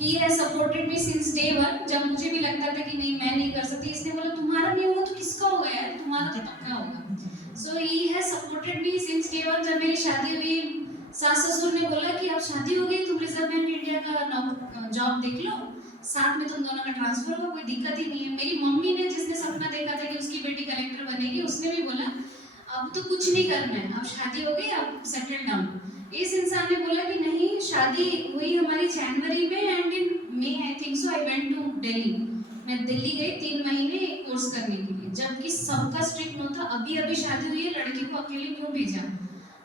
He has supported me since day one. जब मुझे भी लगता था कि नहीं मैं नहीं कर सकती, इसने बोला तुम्हारा नहीं होगा तो किसका होगा यार, तुम्हारा तो पक्का होगा। So he has supported me since day one. जब मेरी शादी हुई, सास ससुर ने बोला कि अब शादी हो गई, तुम रिजर्व बैंक इंडिया का जॉब देख लो, साथ में तुम दोनों का ट्रांसफर होगा, कोई दिक्कत ही नहीं है। मेरी मम्मी ने जिसने सपना देखा था कि उसकी बेटी कलेक्टर बनेगी, उसने भी बोला अब तो कुछ नहीं करना है, अब शादी हो गई, अब सेटल डाउन। इस इंसान ने बोला कि नहीं, शादी हुई हमारी जनवरी में and in May I think so I went to Delhi. मैं दिल्ली गई 3 महीने एक कोर्स करने के लिए, जबकि सबका स्ट्रिक्ट नो था, अभी अभी शादी हुई है, लड़की को अकेले क्यों भेजा।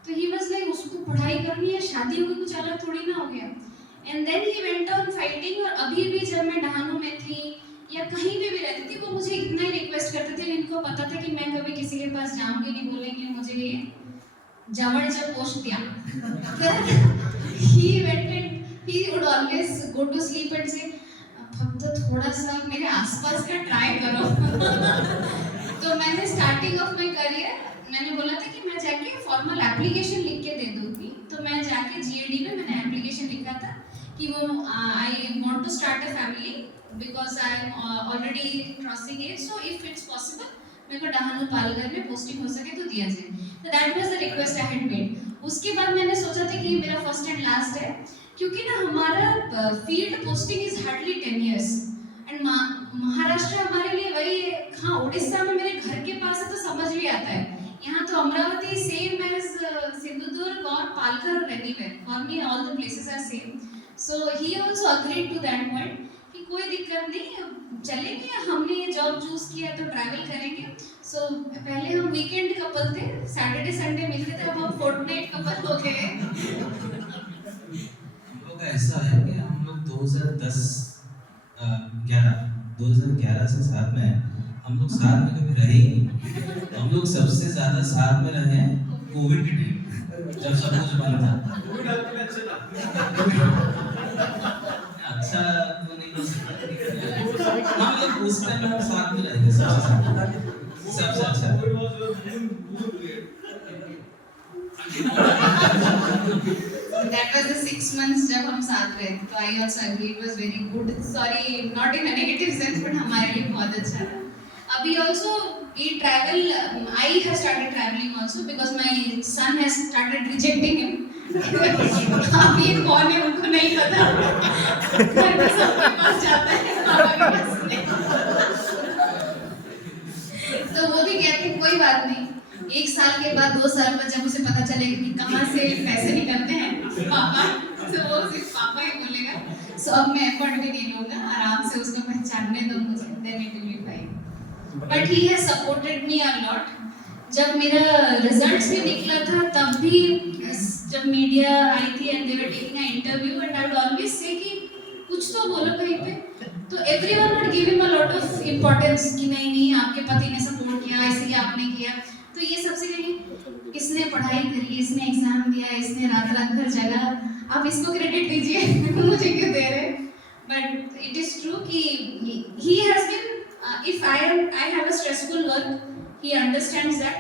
तो ही वाज लाइक उसको पढ़ाई करनी है, शादी हो गई, कुछ अलग थोड़ी ना हो गया। And then he went on fighting. और अभी भी जब मैं डहानू में थी या कहीं भी रहती थी, वो मुझे इतना ही रिक्वेस्ट करते थे, इनको पता था कि मैं कभी किसी के पास जाऊंगी नहीं, बोलेंगे मुझे ये जवळचा पोस्ट द्या। He went and he would always go to sleep and say फक्त थोड़ा सा मेरे आसपास का ट्राई करो। तो मैंने स्टार्टिंग ऑफ माय करियर मैंने बोला था कि मैं जाके फॉर्मल एप्लीकेशन लिख के दे दूंगी। तो मैं जाके जीएडी में मैंने एप्लीकेशन लिखा था कि वो I want to start a family because I am already crossing age, so if it's possible मेरे को डहानू पालघर में पोस्टिंग हो सके तो दिया जाए। तो that was the request I had made. उसके बाद मैंने सोचा था कि ये मेरा फर्स्ट एंड लास्ट है, क्योंकि ना हमारा field posting is hardly 10 years and Maharashtra हमारे लिए वही है। हाँ, उड़ीसा में मेरे घर के पास है तो समझ भी आता है, यहाँ तो अमरावती सेम एज सिंधुदुर्ग और पालघर और anywhere, for me all the places are same. So he also agreed to that point कि कोई दिक्कत नहीं, चलेंगे, हमने ये जॉब चूज किया तो ट्रैवल करेंगे। सो पहले हम वीकेंड कपल थे, सैटरडे संडे मिलते थे, अब हम फोर्टनाइट कपल हो गए। हम लोग का ऐसा है कि हम लोग 2011 से साथ में हैं, हम लोग साथ में कभी रहे ही नहीं। हम लोग सबसे ज्यादा साथ में रहे हैं कोविड के टाइम, जब सब कुछ बंद था। कोविड आपके लिए अच्छा था? अच्छा तो नहीं हो सकता, हम लोग उस टाइम हम साथ में रहे थे, सबसे अच्छा। That was the 6 months जब हम साथ रहे थे, तो I also agree it was very good. Sorry, not in a negative sense, but हमारे लिए बहुत अच्छा था। अभी also we travel. I have started traveling also because my son has started rejecting him. अब ये कौन है उनको नहीं पता। घर में सबके पास जाता है, पापा के पास नहीं। तो वो भी कहते हैं कोई बात नहीं, 1 साल के बाद 2 साल बाद जब उसे पता चलेगा कि कहाँ से पैसे निकलते हैं पापा, तो वो सिर्फ पापा ही बोलेगा। सो अब मैं एफर्ट भी नहीं लूँगा, आराम से उसको पहचानने दो मुझे, then it will be fine. But he has supported me a lot. जब मेरा रिजल्ट्स भी निकला था तब भी जब मीडिया आई थी and they were taking a interview and I would always say कि कुछ तो बोलो कहीं पे, तो everyone would give him a lot of importance कि नहीं नहीं आपके पति ने सपोर्ट किया इसलिए आपने किया। तो ये सबसे कहेंगे इसने पढ़ाई करी, इसने एग्जाम दिया, इसने रात रात भर जगा, आप इसको क्रेडिट दीजिए, मुझे क्यों दे रहे। बट इट इज ट्रू कि he has been, if I have a stressful work, he understands that.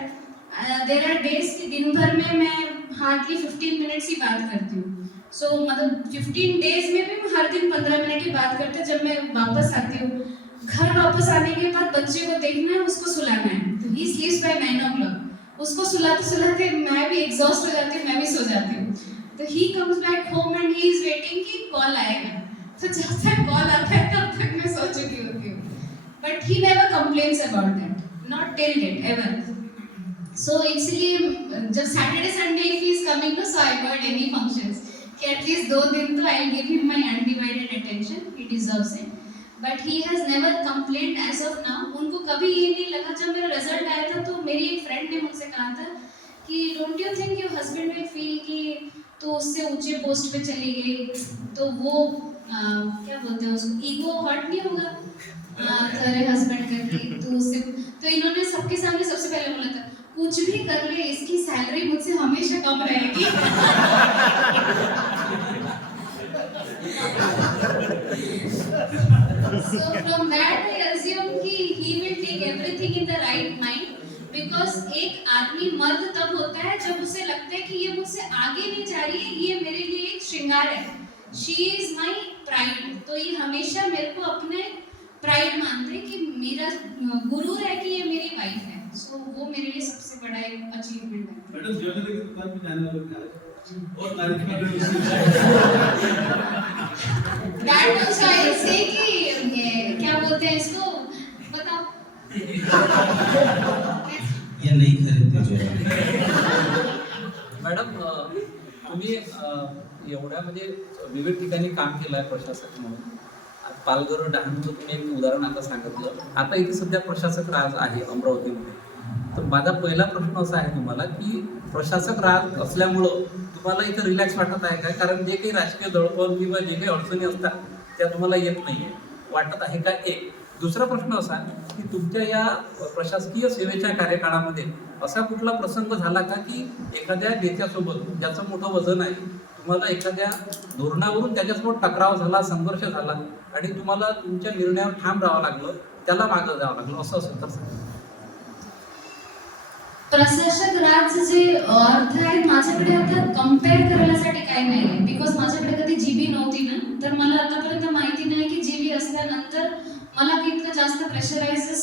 There are days कि दिन भर में मैं हार्डली 15 मिनट्स ही बात करती हूँ। सो मतलब 15 डेज में भी हर दिन 15 मिनट की बात करते हैं। जब मैं वापस आती हूँ, घर वापस आने के बाद बच्चे को देखना है, उसको सुलाना है, तो ही स्लीप्स बाय 9 o'clock। उसको सुलाते सुलाते मैं भी एग्जॉस्ट हो जाती हूँ, मैं भी सो जाती हूँ। तो he comes back home and he is waiting कि कॉल आएगा। तो जब तक कॉल आता है तब तक मैं सो चुकी होती हूँ। But he never complains about that, not till date ever. So इसलिए जब Saturday Sunday if he is coming to, so I avoid any functions कि एटलीस्ट 2 दिन तो I give him my undivided attention, he deserves it. But he has never complaint as of now. उनको कभी ये नहीं लगा। जब मेरा रिजल्ट आया था तो मेरी एक फ्रेंड ने मुझसे कहा था कि don't you think your husband will feel कि तो उससे ऊंचे पोस्ट पे चली गई तो वो क्या बोलते हैं उसको, ईगो हर्ट नहीं होगा तेरे हस्बैंड करके, तो उससे तो इन्होंने सबके सामने सबसे पहले बोला था कुछ भी कर ले इसकी सैलरी मुझसे हमेशा कम रहेगी। So from that I assume कि he will take everything in the right mind, because एक आदमी मर्द तब होता है जब उसे लगता है कि ये मुझसे आगे नहीं जा रही है, ये मेरे लिए एक श्रृंगार है, she is my pride। तो ये हमेशा मेरे को अपने प्राइड मानते हैं कि मेरा गुरूर है कि ये मेरी वाइफ है। सो वो मेरे लिए सबसे बड़ा एक अचीवमेंट है। मैडम ज्वेलरी की दुकान पे जाने वाले क्या है और तारीख में दैट ऑल्सो आई से कि ये क्या बोलते हैं इसको बताओ। ये नहीं खरीदते ज्वेलरी। मॅडम तुम्ही एवढ्या म्हणजे विविध ठिकाणी काम केलं आहे प्रशासक म्हणून। पालघर डहाणूचं तुम्ही एक उदाहरण आता सांगितलं। आता इथे सध्या प्रशासक राज आहे अमरावतीमध्ये। तर माझा पहिला प्रश्न असा आहे तुम्हाला की प्रशासक राज असल्यामुळं तुम्हाला इथं रिलॅक्स वाटत आहे का? कारण जे काही राजकीय दडपण किंवा जे काही अडचणी असतात त्या तुम्हाला येत नाहीये वाटत आहे का? एक दुसरा प्रश्न असा की तुमच्या या प्रशासकीय सेवेच्या कार्यकाळामध्ये असा कुठला प्रसंग झाला का की एखाद्या नेत्यासोबत ज्याचं मोठं वजन आहे तुम्हाला एखाद्या धोरणावरून त्याच्यासोबत टकराव झाला, संघर्ष झाला आणि तुम्हाला तुमच्या निर्णयावर ठाम राहावं लागलं, त्याला मागं जावं लागलं, असं असेल तर? प्रशासक राज जे अर्थ आहेत माझ्याकडे आता कम्पेअर करण्यासाठी काही नाही आहे, बिकॉज माझ्याकडे कधी जीबी नव्हती ना, तर मला आतापर्यंत माहिती नाही की जीबी असल्यानंतर मला इतकं जास्त प्रेशरायझेस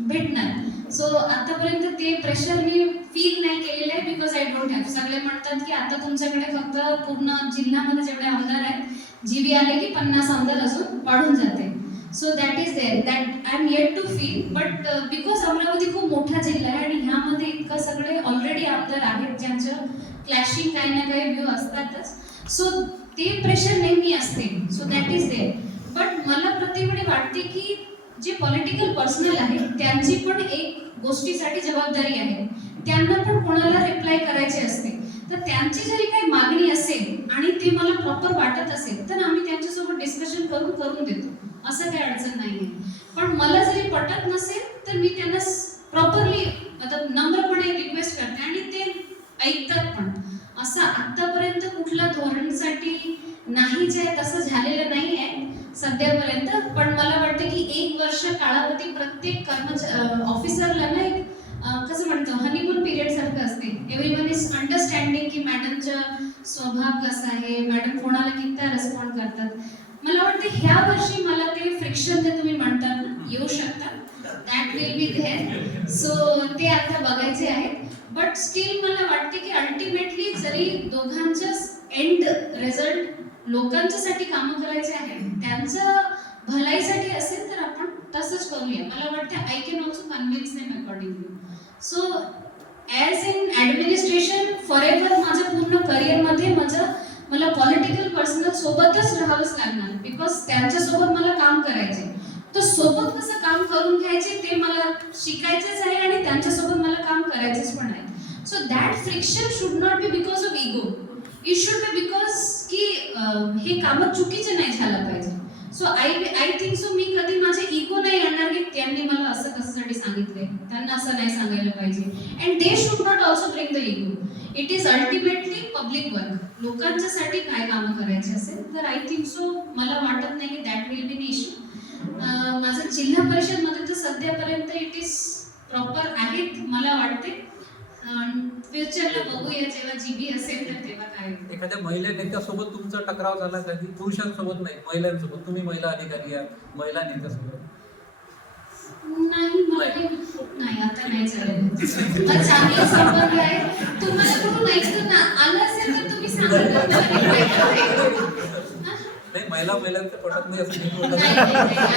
भेटणार। सो आतापर्यंत ते प्रेशर मी फील नाही केलेलं आहे, बिकॉज आय डोंट हॅव। सगळे म्हणतात की आता तुमच्याकडे फक्त पूर्ण जिल्ह्यामध्ये जेवढे आमदार आहेत जीबी आले की 50 आमदार अजून वाढून जाते। So that is there, that I am yet to feel, but because Amravati खूप मोठा जिल्हा आहे आणि ह्यामध्ये इतकं सगळे ऑलरेडी आमदार आहेत ज्यांचं क्लॅशिंग काही ना काही व्ह्यू असतातच, सो ते प्रेशर नेहमी असते। So that is there, but मला प्रत्येकवेळी वाटते की जे पॉलिटिकल पर्सनल आहे त्यांची पण एक गोष्टीसाठी जबाबदारी आहे, त्यांना पण कोणाला रिप्लाय करायचे असते। तर त्यांची जरी काही मागणी असेल आणि ते मला प्रॉपर वाटत असेल तर आम्ही त्यांच्यासोबत डिस्कशन करून देतो, असं काही अडचण नाही आहे। पण मला जरी पटत नसेल तर मी त्यांना प्रॉपरली मतलब नम्रपणे रिक्वेस्ट करते आणि ते ऐकतात पण। असं आतापर्यंत कुठल्या धोरणासाठी नाही जे तसं झालेलं नाही आहे सध्यापर्यंत, पण मला वाटतं की 1 वर्ष कालावधी प्रत्येक ऑफिसरला ना एक कसं म्हणतो हनीमून पिरियड सारखं असते। एव्हरीवन इज अंडरस्टँडिंग की मॅडमचा स्वभाव कसा आहे, मॅडम कोणाला किती रिस्पॉन्ड करतात। मला वाटतं ह्या वर्षी मला ते फ्रिक्शन जे तुम्ही म्हणतात ना येऊ शकतात, दॅट विल बी देअर। सो ते आता बघायचे आहेत, बट स्टील मला वाटते की अल्टिमेटली जरी दोघांच्या एंड रिझल्ट लोकांच्यासाठी कामं करायचे आहे, त्यांचं भलाईसाठी असेल तर आपण तसंच करूया। मला वाटतं I can also convince them accordingly. So as in administration forever माझ्या पूर्ण करिअरमध्ये मला पॉलिटिकल पर्सनल सोबतच राहावंच लागणार, बिकॉज त्यांच्यासोबत मला काम करायचे। तर सोबत कसं काम करून घ्यायचे ते मला शिकायचंच आहे आणि त्यांच्यासोबत मला काम करायचंच पण आहे। So that friction should not B because of ego, it should be because की हे कामं चुकीचे नाही झालं पाहिजे। सो आय थिंक सो मी कधी माझे इगो नाही आणणार की त्यांनी मला असं कशासाठी सांगितले, त्यांना असं नाही सांगायला पाहिजे, and they should not also bring the ego. It is ultimately public work, लोकांच्यासाठी काय कामं करायचे असेल तर आय थिंक सो मला वाटत नाही की that will be an issue. माझं जिल्हा परिषदमध्ये तर सध्यापर्यंत इट इज प्रॉपर आहेत मला वाटते। फ्युचरला बघूया जेव्हा जीबी असेल तर तेव्हा काय। एखाद्या महिला नेत्यासोबत तुमचा टकराव झाला कधी? पुरुषांसोबत नाही, महिलांसोबत? तुम्ही महिला अधिकारी आहात, महिला नेत्यासोबत? नाही नाही आता नाही झालेलं। चांगलं संबंध आहे, तुम्हाला कुठून ऐकलं ना आलं असेल तर तुम्ही सांगा। नाही, महिलांचं पटत नाही असं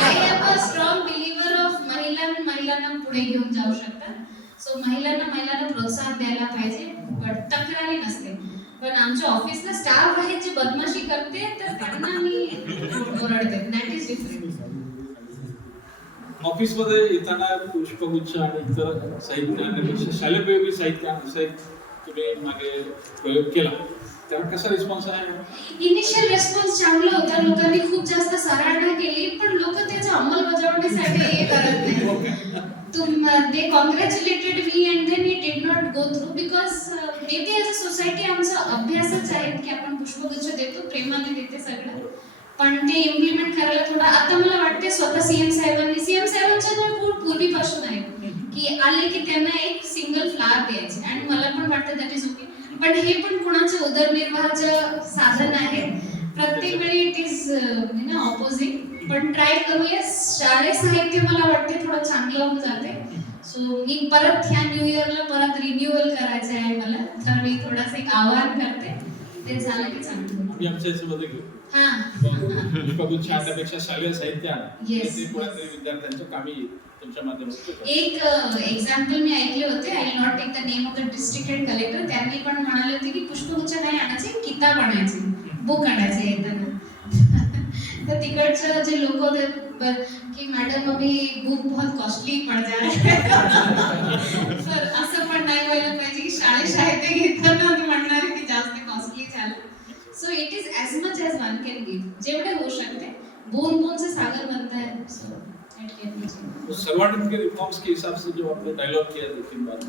I am a strong बिलीव्हर of महिलांना पुढे घेऊन जाऊ शकतात। सो महिलांना प्रोत्साहन द्यायला पाहिजे, पण तक्रारी नसते। पण आमच्या ऑफिसला स्टाफ आहे जे बदमाशी करते तर त्यांना मी ओरडते, दॅट इज डिफरंट। ऑफिसमध्ये येताना पुष्पगुच्छ आणि इतर साहित्य आणण्यापेक्षा शालेय साहित्य असा एक तुम्ही मागे प्रयोग केला, त्याला कसा रिस्पॉन्स आहे? इनिशियल रिस्पॉन्स चांगला होता, लोकांनी खूप जास्त सराहना केली, पण लोक त्याच्या अंमलबजावणीसाठी हे करत नाही. they congratulated me and then it did not go through because maybe as a society आमचा अभ्यासच आहे की आपण पुष्पगुच्छ देतो, प्रेमाने देते सगळं, पण ते इम्प्लिमेंट करायला थोडा, आता मला वाटते स्वतः सीएम साहेबांचा तो पूर्वीपासून आहे की आले की त्यांना एक सिंगल फ्लावर द्यायचे, आणि मला पण वाटतं दॅट इज ओके. पण हे पण कोणाचं उदरनिर्वाहाचं साधन आहे, प्रत्येक वेळी इट इज ऑपोजिट. पण ट्राय करूया. शालेय साहित्य मला वाटते थोडं चांगलं होऊन जाते. सो मी परत ह्या न्यू इयरला परत रिन्यूअल करायचं आहे मला, तर मी थोडंसं एक आवाहन करते, ते झालं की चांगलं. आम्ही आमच्या याच्यामध्ये घेऊ. पुष्पगुच्छ आणण्यापेक्षा शालेय साहित्य आणा, Yes. ते कोणत्यातरी विद्यार्थ्यांच्या कामी येईल तुमच्या माध्यमातून. एक एक्झाम्पल मी ऐकले होते, I will not take the name of the district head collector, त्यांनी पण म्हणाले होते की पुष्पगुच्छ नाही आणायचे, किताब आणायचे, बुक आणायचे येताना. तर तिकडचं जे लोक होते की मॅडम अभी बुक बहुत कॉस्टली पड़ जा सर असं पण नाही व्हायला पाहिजे की शाळेत साहित्य घेताना म्हणणारे की जास्त कॉस्टली झालं. So it is as much as one can give, जेवढे हो सकते. बूंद बूंद से सागर बनता है. तो सर्वाधिक के रिफॉर्म्स के हिसाब से जो आपने डायलॉग किया 2-3 बार,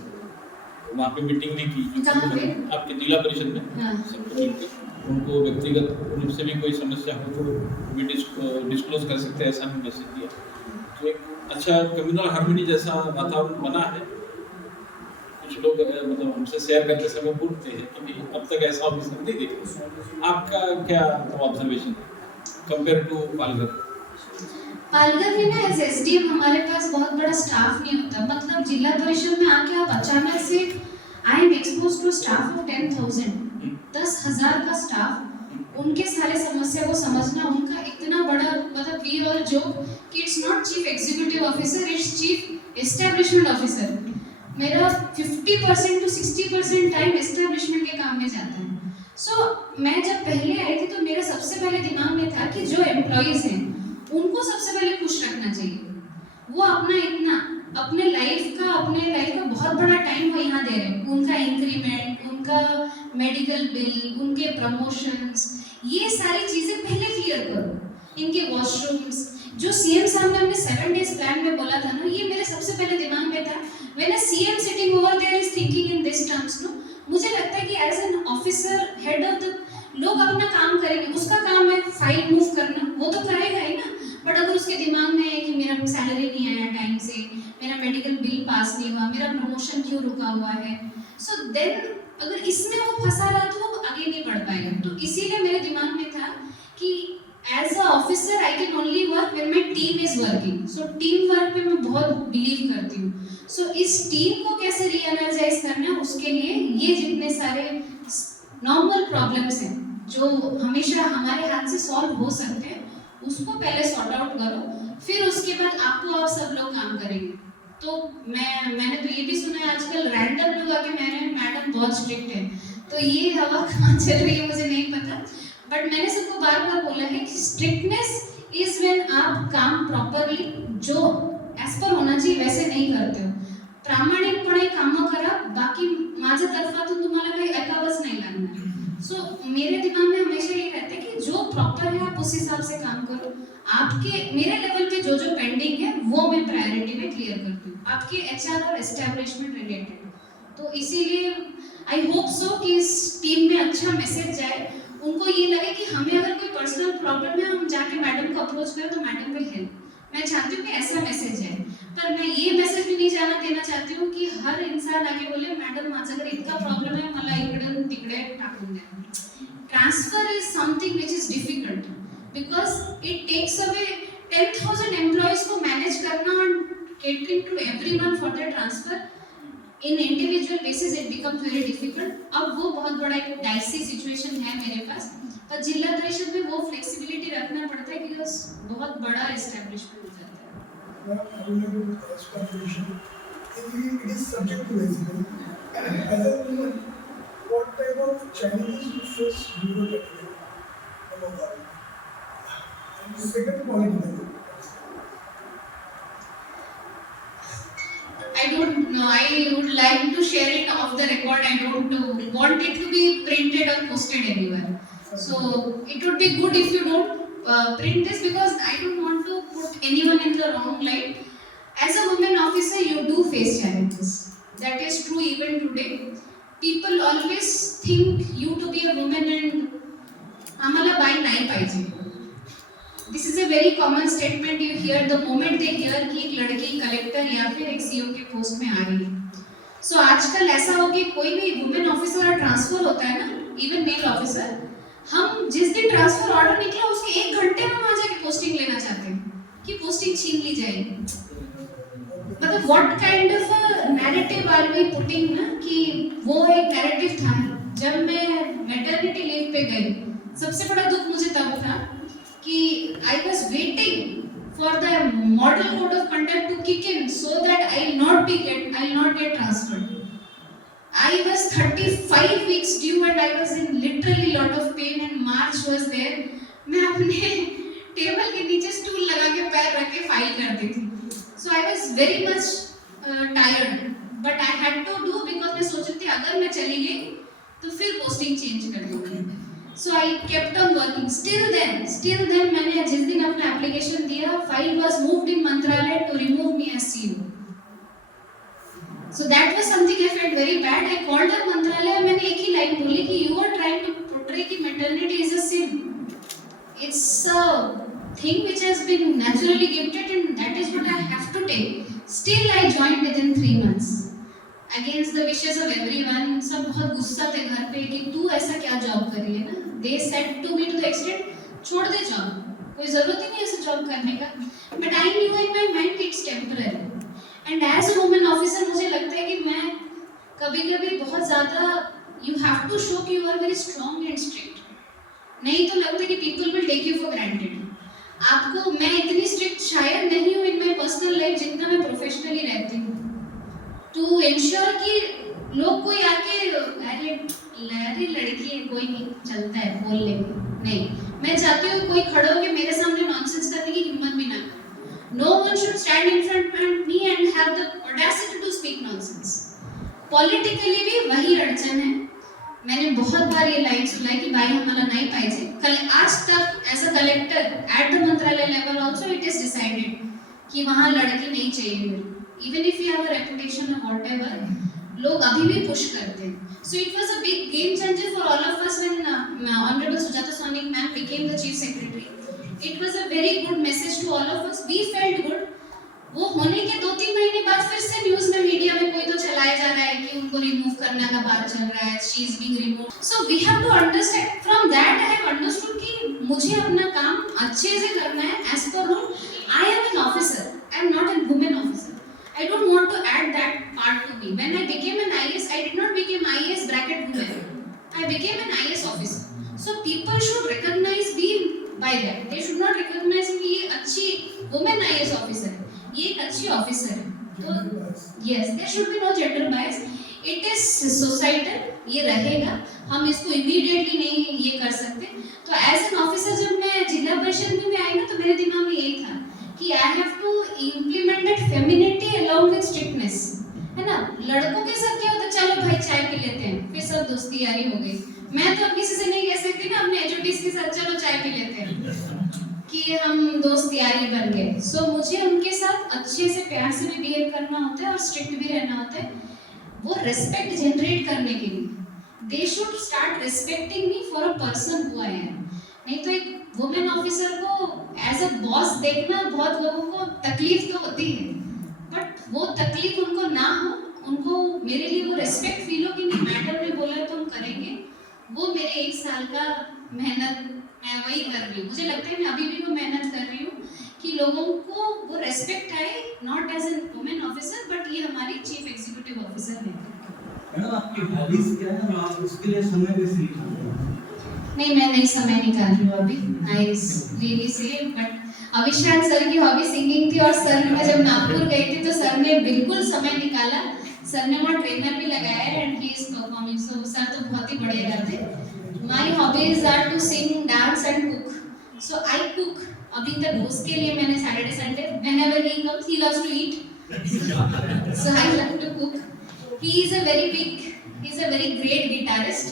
वहाँ पे मीटिंग नहीं की कहाँ पे? आपके जिला परिषद में, हाँ. सबको मिलकर उनको व्यक्तिगत रूप से भी कोई समस्या हो तो भी डिस्क्लोज कर सकते हैं, ऐसा भी मैसेज दिया. तो एक अच्छा कम्युनल हार्मनी जैसा वातावरण बना है. कुछ लोग मतलब हमसे शेयर करते समय बोलते हैं कि नहीं अब तक ऐसा ऑफिसर नहीं देखा. आपका क्या observation compare to Palghar? Palghar में ना एज एसडीएम हमारे पास बहुत बड़ा स्टाफ नहीं होता. मतलब जिला परिषद में आके आप अचानक से I am expose to staff of 10,000, 10,000 का स्टाफ, उनके सारे समस्या को समझना, उनका इतना बड़ा, मतलब वी ऑल जोक कि it's not chief executive officer, it's chief establishment officer. मेरा 50% to 60% टाइम एस्टेब्लिशमेंट के काम में जाता है. सो मैं जब पहले आई थी तो मेरा सबसे पहले दिमाग में था कि जो एम्प्लॉयज हैं उनको सबसे पहले खुश रखना चाहिए. वो अपना इतना अपने लाइफ का बहुत बड़ा टाइम वो यहाँ दे रहे हैं. उनका इंक्रीमेंट, उनका मेडिकल बिल, उनके प्रमोशंस, ये सारी चीजें पहले क्लियर करो. इनके वॉशरूम्स, जो सीएम साहब ने अपने 7 days प्लान में बोला था ना, ये मेरे सबसे पहले दिमाग में था. When a CM sitting over there is thinking in this terms, no, मुझे लगता है कि as an officer head of the, लोग अपना काम करेंगे, उसका काम है फाइल मूव करना, वो तो करेगा ही ना. बट अगर उसके दिमाग में है कि मेरा सैलरी नहीं आया टाइम से, मेरा मेडिकल बिल पास नहीं हुआ, मेरा प्रमोशन क्यों रुका हुआ है, सो देन अगर इसमें वो फंसा रहा तो वो आगे नहीं बढ़ पाएगा. तो इसीलिए मेरे दिमाग में था कि as a officer I can only work when my team is working. So team work पे मैं बहुत बिलीव करती हूँ. सो इस टीम को कैसे रीएनर्जाइज करना, उसके लिए ये जितने सारे नॉर्मल प्रॉब्लम्स हैं जो हमेशा हमारे हाथ से सॉल्व हो सकते हैं, उसको पहले सॉर्ट आउट करो, फिर उसके बाद आपको आप सब लोग काम करेंगे. तो मैंने तो ये भी सुना है आजकल रैंडम लोग आके मैडम बहुत स्ट्रिक्ट है, तो ये हवा कहाँ चल रही है मुझे नहीं पता. बट मैंने सबको बार बार बोला है कि स्ट्रिक्टनेस इज व्हेन आप काम प्रॉपरली जो एज पर होना चाहिए वैसे नहीं करते हो. प्रामाणिकपणे कामं करा, बाकी माझ्या तर्फातून तुम्हाला काही ऐकावंच नाही लागणार. सो मेरे दिमाग में हमेशा ये रहता है कि जो प्रॉपर है आप उस हिसाब से काम करो. आपके मेरे लेवल पे जो पेंडिंग है वो मैं प्रायोरिटी में क्लियर करती हूँ, आपके एचआर और एस्टैब्लिशमेंट रिलेटेड. तो इसीलिए आई होप सो कि इस टीम में अच्छा मैसेज जाए, उनको ये लगे कि हमें अगर कोई पर्सनल प्रॉब्लम है हम जाके मैडम को अप्रोच करें तो मैडम विल हेल्प. मैं चाहती हूँ कि ऐसा मैसेज है. पर मैं ये मैसेज भी नहीं जाना देना चाहती हूँ कि हर इंसान आगे बोले मैडम माझ्याकडे इतका प्रॉब्लेम आहे, मला इकडून तिकडे टाकून द्या. Transfer is something which is difficult because it takes away 10,000 employees को मैनेज करना और catering to everyone for the transfer in individual basis it becomes very difficult. अब वो बहुत बड़ा एक डाइसी सिचुएशन है मेरे पास, पर जिला परिषद में वो फ्लेक्सिबिलिटी रखना पड़ता है बिकॉज बहुत बड़ा एस्टेब्लिशमेंट हो जाता है. It is subject to resident. As a woman, what type of challenges you face during the career? Number one. And the second point is, want it to be printed or posted anywhere. So it would be good if you don't print this, because I don't want to put anyone in the wrong light. As a women officer, you do face challenges. That is true even today. People always think you to be a woman and आम्हाला बाई नाही पाहिजे. This is a very common statement you hear the moment they hear कि एक लड़की कलेक्टर या फिर एक सीओ के पोस्ट में आ रही है. So आजकल ऐसा हो कि कोई भी वुमेन ऑफिसर ट्रांसफर होता है ना, इवन मेल ऑफिसर, हम जिस दिन ट्रांसफर ऑर्डर निकला उसके 1 घंटे में वहां जाके पोस्टिंग लेना चाहते हैं कि पोस्टिंग छीन ली जाएगी. मतलब what kind of a narrative are we putting ना, कि वो एक नैरेटिव था. जब मैं मैटरनिटी लीव पे गई, सबसे बड़ा दुख मुझे तब था कि I was waiting for the model code of conduct to kick in so that I'll not get transferred. I was 35 weeks due and I was in literally lot of pain and March was there. मैं अपने टेबल के नीचे स्टूल लगा के पैर रख के फाइल करती थी. So I was very much tired, but I had to do because मैं सोच रही थी अगर मैं चली गई तो फिर पोस्टिंग चेंज कर दूँगी. So I kept on working. Still then मैंने जिस दिन अपना एप्लीकेशन दिया, फाइल was moved in मंत्रालय to remove me as CEO. So that was something I felt very bad. I called up मंत्रालय, मैंने एक ही लाइन बोली कि you are trying to portray कि maternity is a sin. It's a thing which has been naturally gifted and that is what I have to take. Still I joined within 3 months. Against the wishes of everyone. सब बहुत गुस्सा थे घर पे कि तू ऐसा क्या जॉब कर रही है ना. They said to me to the extent, छोड़ दे जॉब, कोई जरूरत ही नहीं ऐसे जॉब करने का. But I knew in my mind it's temporary. And as a woman officer मुझे लगता है कि मैं कभी-कभी बहुत ज़्यादा you have to show कि you are very strong and strict. नहीं तो लगता है कि people will take you for granted. आपको मैं इतनी strict शायद नहीं हूँ in my personal life जितना मैं professionally रहती हूँ. To ensure कि लोग कोई आके अरे लड़की है कोई नहीं चलता है बोल लेंगे, नहीं, मैं चाहती हूँ कोई खड़े होके मेरे सामने नॉनसेंस करने की हिम्मत भी ना करे. No one should stand in front of me and have the audacity to speak nonsense. Politically भी वही अड़चन है. मैंने बहुत बार ये लाइन सुनाई कि भाई हमारा नहीं पाहिजे. आज तक as a collector at the Mantralaya level also it is decided कि वहाँ लड़की नहीं चाहिए मेरे. Even if you have a reputation or whatever, लोग अभी भी push करते हैं. So it was a big game changer for all of us when Honorable Sujata Sonic ma'am became the Chief Secretary. It was a very good message to all of us. We felt good. वो होने के 2-3 महीने बाद फिर से न्यूज़ में मीडिया में कोई तो चलाया जा रहा है कि उनको रिमूव करने का बात चल रहा है. She is being removed. So we have to understand. From that I have understood कि मुझे अपना काम अच्छे से करना है as per rule. I am an officer. I am not a woman officer. I don't want to add that part to me. When I became an IAS, I did not become IAS bracket woman. I became an IAS officer. So people should recognize me by that. They should not recognize me ये अच्छी woman IAS officer है, ये एक अच्छी officer है. तो yes, there should be no gender bias. It is societal. ये रहेगा. हम इसको immediately नहीं ये कर सकते. तो as an officer जब मैं जिला परिषद में आई ना तो मेरे दिमाग में यही था कि I have to implement that femininity along with strictness, है ना. लड़कों के साथ क्या होता है, चलो भाई चाय पी लेते हैं, फिर सब दोस्ती यारी हो गई. मैं तो अब किसी से नहीं कह सकती ना अपने एचओडीज के साथ चलो चाय पी लेते हैं कि हम दोस्त यारी बन गए. So मुझे उनके साथ अच्छे से प्यार से भी बिहेव करना होता है और स्ट्रिक्ट भी रहना होता है. वो रेस्पेक्ट जनरेट करने के लिए they should start respecting me for a person who I am. नहीं तो एक वुमेन ऑफिसर को एज अ बॉस देखना बहुत लोगों को तकलीफ तो होती है, बट वो तकलीफ उनको ना हो, उनको मेरे लिए वो रेस्पेक्ट फील हो कि नहीं मैडम ने बोला तो हम करेंगे. वो मेरे 1 साल का मेहनत मैं वही कर रही हूँ. मुझे लगता है मैं अभी भी वो मेहनत कर रही हूँ कि लोगों को वो रेस्पेक्ट आए, not as an women officer but ये हमारी चीफ एग्जीक्यूटिव ऑफिसर है. मैडम आपकी हॉबीज क्या है और आप उसके लिए समय कैसे निकालते हैं? नहीं, मैं नहीं समय निकाल रही हूँ अभी. I really say but Avishrant sir की हॉबी सिंगिंग थी और सर मैं जब नागपुर गई थी तो सर ने बिल्कुल समय निकाला. सर ने वहाँ ट्रेनर भी लगाया है and he is performing. So sir तो बहुत ही बढ़िया गाते हैं. My hobbies are to sing, dance and cook. So I cook. अभी तक उसके लिए मैंने Saturday Sunday whenever he comes he loves to eat, so I love to cook. He is a very big he's a very great guitarist.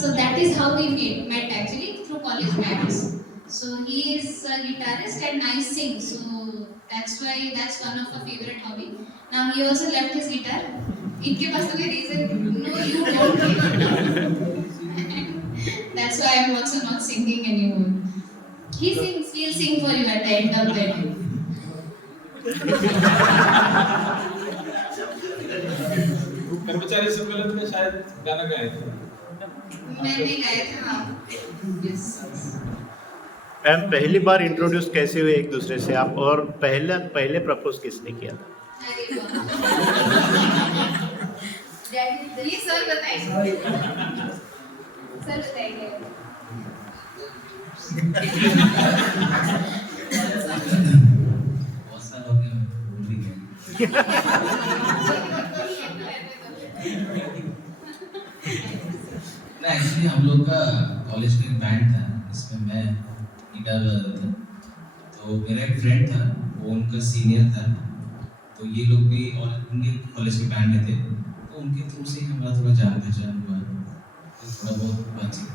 So that is how we met actually through college mates. So he is a guitarist and I sing. So that's why that's one of our favorite hobby. Now he also left his guitar. इनके पास तो कोई reason no you don't. That's why I'm also not singing anymore. He sings. He'll sing for you at the end of the day. कर्मचारी सम्मेलन में शायद गाना गाया था। मैंने गाया था। Yes. मैम पहली बार इंट्रोड्यूस कैसे हुए एक दूसरे से आप, और पहले प्रपोज किसने किया था? अरे वाह। ये सर बताइए। सर बताइए। बहुत साल हो गए भूल भी गए। ना एक्चुअली हम लोग का कॉलेज में एक बैंड था, इसमें मैं गिटार बजाता था। तो मेरा एक फ्रेंड था, वो उनका सीनियर था, तो ये लोग भी और उनके कॉलेज के बैंड में थे, तो उनके थ्रू से ही हमारा थोड़ा जान पहचान हुआ, तो थोड़ा बहुत बातचीत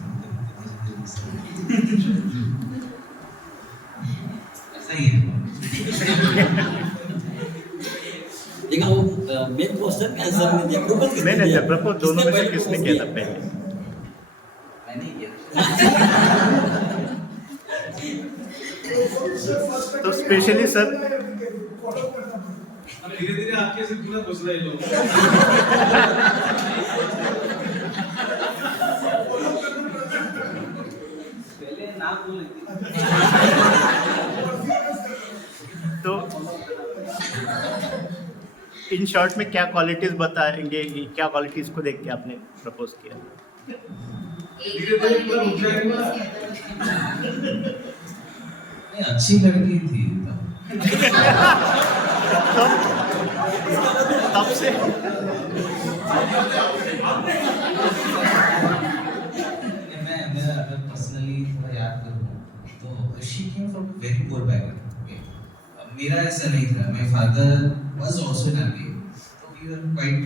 ऐसा ही है। लेकिन वो मेन क्वेश्चन का आंसर नहीं दिया, प्रपोज किसने मैंने किया? प्रपोज दोनों में से किसने किया था पहले? मैंने किया। तो स्पेशली सर धीरे-धीरे आपके से पूरा घुस रहे लोग। पहले नाम बोले तो इन शॉर्ट में क्या क्वालिटीज बताएंगे, क्या क्वालिटीज को देख के आपने प्रपोज किया? धीरे-धीरे पूरा घुस रहे हैं। नहीं, अच्छी लड़की थी तब से मैं अगर पर्सनली थोड़ा याद करूँ तो she came from very poor background. मेरा ऐसा नहीं था, my father was also an army, तो we were quite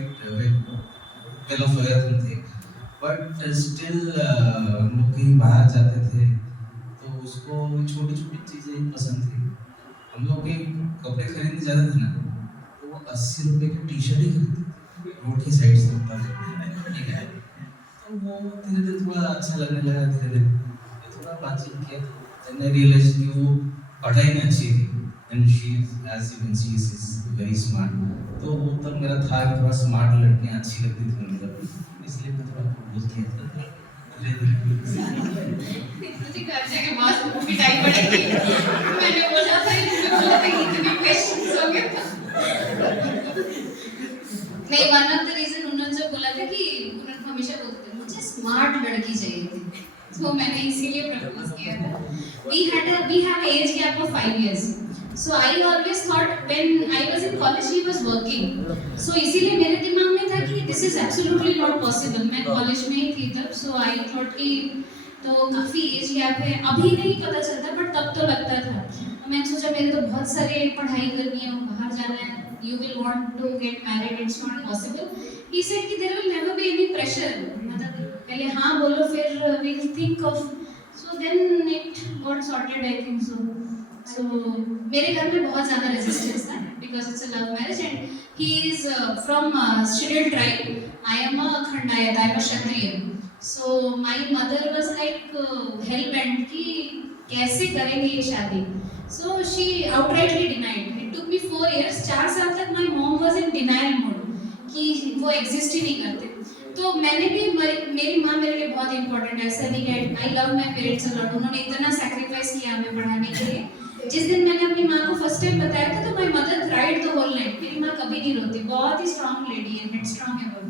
well off अर्थ थे, बट स्टिल हम लोग कहीं बाहर जाते थे तो उसको छोटी छोटी चीज़ें पसंद थी। हम लोग के कपड़े खरीदने जाते थे ना, तो वो 80 रुपए की टी शर्ट ही खरीदते थे रोड की साइड से, ठीक है। तो वो धीरे धीरे थोड़ा अच्छा लगने लगा, धीरे धीरे थोड़ा बातचीत किया, देन आई रियलाइज कि वो पढ़ाई में अच्छी थी and she as you can see is very smart. तो वो तब मेरा था कि थोड़ा स्मार्ट लड़कियां अच्छी लगती थी मतलब, इसलिए मैं थोड़ा प्रपोज किया था। मुझे घर जाके बहुत पिटाई पड़ेगी। मैंने बोला था इतने क्वेश्चंस हो गए था। नहीं, वन ऑफ द रीजन उन्होंने जो बोला था कि उन्होंने हमेशा बोलते थे मुझे स्मार्ट लड़की चाहिए थी, तो मैंने इसीलिए प्रपोज किया था। we have an age gap of 5 years, so I always thought when I was in college he was working, so इसीलिए मेरे दिमाग में था कि this is absolutely not possible। मैं कॉलेज में ही थी तब, so I thought कि तो काफी एज गैप है, अभी नहीं पता चलता बट तब तो लगता था। मैंने सोचा मेरे तो बहुत सारे पढ़ाई करनी है, बाहर जाना है, you will want to get married, it's not possible। He said कि there will never be any pressure, मतलब पहले हाँ बोलो फिर we will think of, so then it got sorted I think so। So मेरे घर में बहुत ज़्यादा resistance था because it's a love marriage and he is from scheduled tribe, I am a Khandayat, I am a Kshatriya, so my mother was like hell bent कि कैसे करेंगे ये शादी, so she outrightly denied। It took me 4 years, 4 साल तक my mom was in denial mode कि वो exist ही नहीं करते। तो मैंने भी मेरी माँ मेरे लिए बहुत इंपॉर्टेंट है, ऐसा नहीं कि I love my parents a lot, उन्होंने इतना सैक्रिफाइस किया हमें पढ़ाने के लिए। जिस दिन मैंने अपनी माँ को फर्स्ट टाइम बताया था तो my mother cried the whole night. मेरी माँ कभी नहीं रोती, बहुत ही स्ट्रांग लेडी है, हेड स्ट्रांग है बहुत।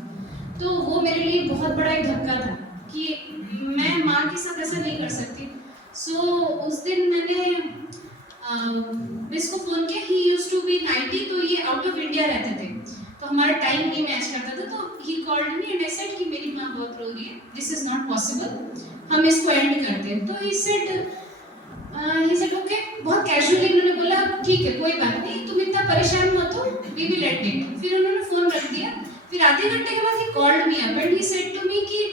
तो वो मेरे लिए बहुत बड़ा एक धक्का था कि मैं माँ के साथ ऐसा नहीं कर सकती। सो उस दिन मैंने इसको फ़ोन किया, ही यूज्ड टू बी 90, तो ये आउट ऑफ इंडिया रहते थे तो हमारा टाइम नहीं मैच करता था। तो ही called me and I said कि मेरी माँ बहुत रो रही है, दिस इज नॉट पॉसिबल, हम इसको एंड करते हैं। तो ही सेड ओके, बहुत कैजुअली उन्होंने बोला ठीक है कोई बात नहीं, तुम इतना परेशान मत हो, वी विल एंड इट। फिर उन्होंने फ़ोन रख दिया, फिर आधे घंटे के बाद he called me up and he said to me कि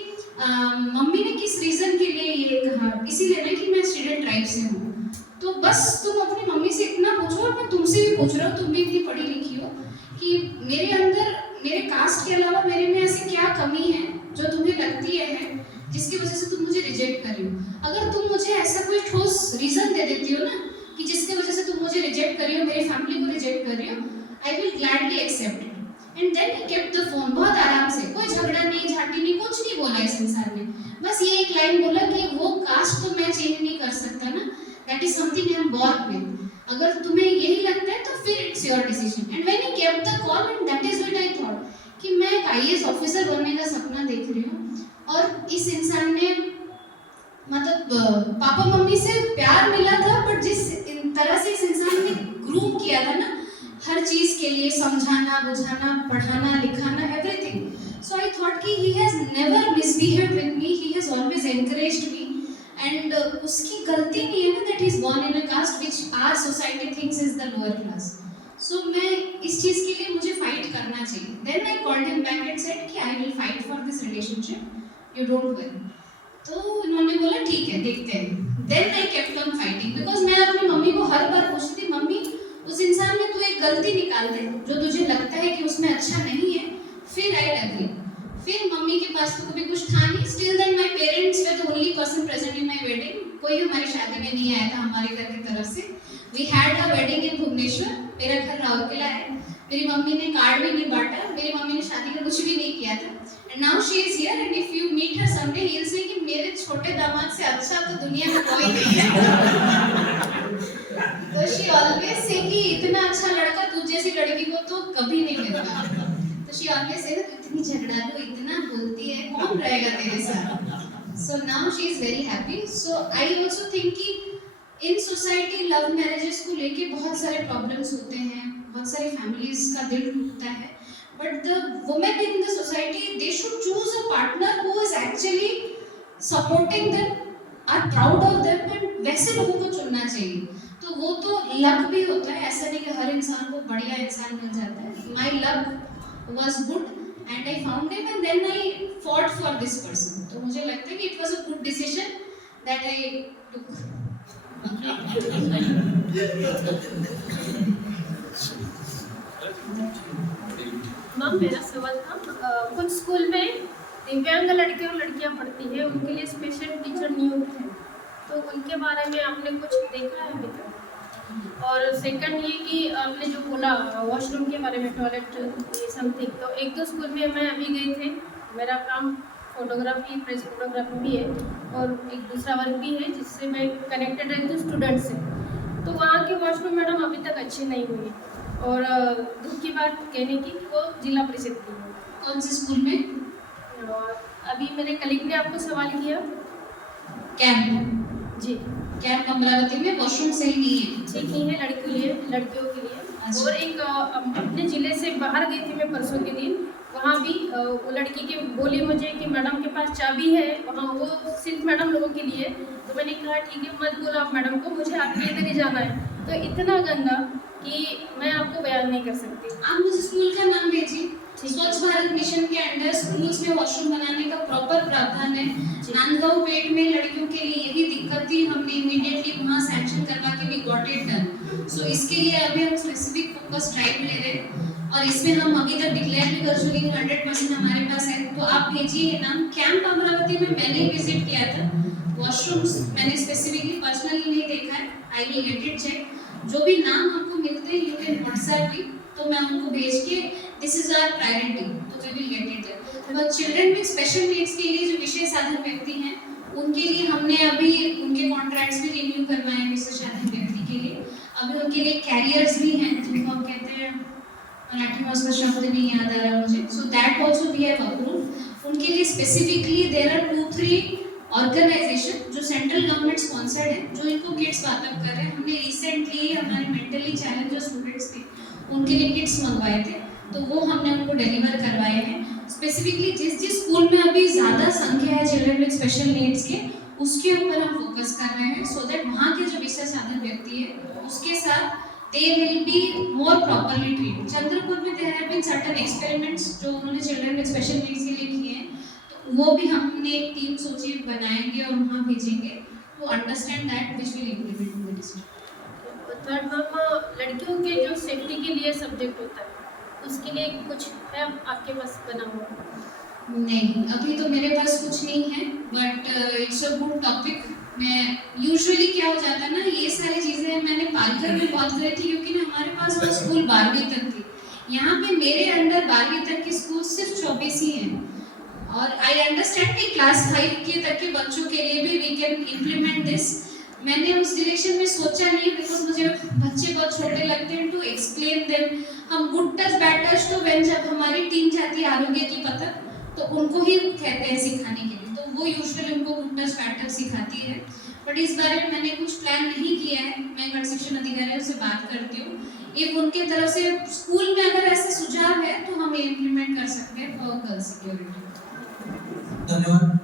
मम्मी ने किस रीजन के लिए ये कहा, इसीलिए ना कि मैं स्टूडेंट लाइफ से हूँ, तो बस तुम अपनी मम्मी से इतना पूछो, और मैं तुमसे भी पूछ रहा हूँ, तुम भी इतनी पढ़ी लिखी हो, कि मेरे अंदर मेरे कास्ट के अलावा मेरे में ऐसी क्या कमी है जो तुम्हें लगती है जिसकी वजह से तुम मुझे रिजेक्ट कर रही हो। अगर तुम मुझे ऐसा कोई ठोस रीजन दे देती हो ना कि जिसकी वजह से तुम मुझे रिजेक्ट कर रही हो, मेरी फैमिली को रिजेक्ट कर रही हो, I will gladly accept it. And then he kept the phone, बहुत आराम से, कोई झगड़ा नहीं, झाटी नहीं, कुछ नहीं बोला इस इंसान ने, बस ये एक लाइन बोला कि वो कास्ट तो मैं चेंज नहीं कर सकता ना, that is something I am born with, अगर तुम्हें यही लगता है तो फिर it's your decision. And when he kept the call and that is what I thought कि मैं एक आईएएस ऑफिसर बनने का सपना देख रही हूँ, और इस इंसान ने मतलब पापा मम्मी से प्यार मिला था, बट जिस तरह से इस इंसान ने ग्रूम किया था ना हर चीज के लिए, समझाना, बुझाना, पढ़ाना, लिखाना, एवरीथिंग, सो आई थॉट कि he has never misbehaved with me, he has always encouraged me, and उसकी गलती नहीं है ना that he is born in a caste which our society thinks is the lower class. So मैं इस चीज के लिए मुझे फाइट करना चाहिए। Then I called him back and said कि I will fight for this relationship, you don't worry. तो इन्होंने बोला ठीक है, देखते हैं। Then I kept on fighting, because मैं अपनी मम्मी को हर बार पूछती थी, मम्मी उस इंसान में तू एक गलती निकाल दे जो तुझे लगता है कि उसमें अच्छा नहीं है, फिर आई एग्री। फिर मम्मी के पास तो कभी कुछ था नहीं, still then my parents were the only person present in my wedding, कोई हमारी शादी में नहीं आया था हमारे घर की तरफ से। We had a wedding in Bhubaneswar, मेरा घर राउरकेला है, मेरी मम्मी ने कार्ड भी नहीं बांटा, मेरी मम्मी ने शादी का कुछ भी नहीं किया था। And now she is here, and if you meet her someday he will say कि मेरे छोटे दामाद से अच्छा तो दुनिया में कोई नहीं है। तो शी ऑलवेज से कि इतना अच्छा लड़का तुझ जैसी लड़की को तो कभी नहीं मिलता। तो शी ऑलवेज से इतनी झगड़ालू, इतना बोलती है, कौन रहेगा तेरे साथ। So now she is very happy. So I also think कि इन सोसाइटी लव मैरिजेस को लेके बहुत सारे प्रॉब्लम्स होते हैं, बहुत सारी फैमिलीज का दिल टूटता है, but the women in the society they should choose a partner who is actually supporting them, are proud of them, and वैसे लोगों को चुनना चाहिए। तो वो तो लक भी होता है, ऐसा नहीं कि हर इंसान को बढ़िया इंसान मिल जाता है। My luck was good and I found him, and then I fought for this person. तो मुझे लगता है कि it was a good decision that I took. Ma'am मेरा सवाल था, कुछ स्कूल में दिव्यांग लड़के और लड़कियां पढ़ती हैं, उनके लिए स्पेशल टीचर नियुक्त हैं, तो उनके बारे में आपने कुछ देखा है अभी तक? और सेकंड ये कि आपने जो बोला वॉशरूम के बारे में, टॉयलेट ये समथिंग, तो एक दो स्कूल में मैं अभी गई थी, मेरा काम फोटोग्राफी, प्रेस फोटोग्राफी भी है और एक दूसरा वर्क भी है जिससे मैं कनेक्टेड रहती हूँ स्टूडेंट से, तो वहाँ के वॉशरूम मैडम अभी तक अच्छी नहीं हुई। और दुख की बात कहने की वो जिला परिषद की है। कौन से स्कूल में? और अभी मेरे कलीग ने आपको सवाल किया, कैंप जी कैंप अमरावती में वॉशरूम सही नहीं है, ठीक नहीं है लड़कियों के लिए। अच्छा। और एक अपने ज़िले से बाहर गई थी मैं परसों के दिन, वहाँ भी वो लड़की के बोली मुझे कि मैडम के पास चाबी है, वहाँ वो सिर्फ मैडम लोगों के लिए। तो मैंने कहा ठीक है, मत बोलो आप मैडम को, मुझे आपके इधर ही जाना है। तो इतना गंदा कि मैं आपको बयान नहीं कर सकती। आप मुझे स्कूल का नाम भेजिए। स्वच्छ भारत मिशन के अंडर स्कूल्स में वॉशरूम बनाने का प्रॉपर प्रावधान है। नांदगांव पेट में लड़कियों के लिए यही दिक्कत थी, हमने इमीडिएटली वहाँ सैंक्शन करवा के वी गॉट इट डन। सो इसके लिए अभी हम स्पेसिफिक फोकस ड्राइव ले रहे हैं और इसमें हम अभी तक डिक्लेयर भी कर चुके हैं, 100% हमारे पास है। तो आप भेजिए ये नाम। कैंप अमरावती में मैंने विजिट किया था, वॉशरूम्स मैंने स्पेसिफिकली पर्सनली नहीं देखा है, I will get it check. जो भी नाम आपको मिलते हैं यू कैन व्हाट्सएप मी, तो मैं उनको भेज के दिस इज आवर प्रायोरिटी, तो वी विल गेट इट। और चिल्ड्रन विद स्पेशल नीड्स के लिए जो विशेष साधन व्यक्ति हैं उनके लिए हमने अभी उनके कॉन्ट्रैक्ट्स भी रिन्यू करवाए हैं विशेष साधन व्यक्ति के लिए। अभी उनके लिए कैरियर्स भी हैं जिनको हम कहते हैं, मराठी में उसका शब्द नहीं याद आ रहा मुझे, so that also we have approved. उनके लिए स्पेसिफिकली देयर आर 2-3 ऑर्गेनाइजेशन जो सेंट्रल गवर्नमेंट स्पॉन्सर्ड है, जो इनको किट्स वाटअप कर रहे हैं। हमने रिसेंटली हमारे मेंटली चैलेंज जो स्टूडेंट्स थे उनके लिए किट्स मंगवाए थे, तो वो हमने उनको डिलीवर करवाए हैं। स्पेसिफिकली जिस स्कूल में अभी ज़्यादा संख्या है चिल्ड्रन विद स्पेशल नीड्स के, उसके ऊपर हम फोकस कर रहे हैं, सो दैट वहाँ के जो विशेष साधन व्यक्ति है उसके साथ they will be more properly treated. Chandrapur में there have been certain experiments जो उन्होंने children with special needs के लिए किए हैं, तो वो भी हमने एक टीम सोची बनाएंगे और वहाँ भेजेंगे to understand that which will implement in the district. Third ma'am, लड़कियों के जो सेफ्टी के लिए सब्जेक्ट होता है उसके लिए कुछ है आपके पास बना हुआ? नहीं, अभी तो मेरे पास कुछ नहीं है, but it's a good topic. मैं यूजुअली क्या हो जाता है ना, ये सारी चीज़ें मैंने पालकर में बहुत करी थी क्योंकि ना हमारे पास वो स्कूल 12वीं तक थी. यहाँ पे मेरे अंडर 12वीं तक के स्कूल सिर्फ 24 ही हैं. और आई अंडरस्टैंड कि क्लास 5 के तक के बच्चों के लिए भी वी कैन इम्प्लीमेंट दिस. मैंने उस डायरेक्शन में सोचा नहीं बिकॉज मुझे बच्चे बहुत छोटे लगते हैं टू एक्सप्लेन देम. हम गुड टच बैड टच तो व्हेन जब हमारी टीम जाती है आरोग्य की पतन तो उनको ही कहते हैं सिखाने के लिए, तो वो यूजुअली उनको गुड टच बैड टच सिखाती है. बट इस बारे में मैंने कुछ प्लान नहीं किया है. मैं गण शिक्षण अधिकारियों से बात करती हूँ. इफ उनके तरफ से स्कूल में अगर ऐसे सुझाव है तो हम इम्प्लीमेंट कर सकते हैं फॉर गर्ल्स सिक्योरिटी. धन्यवाद.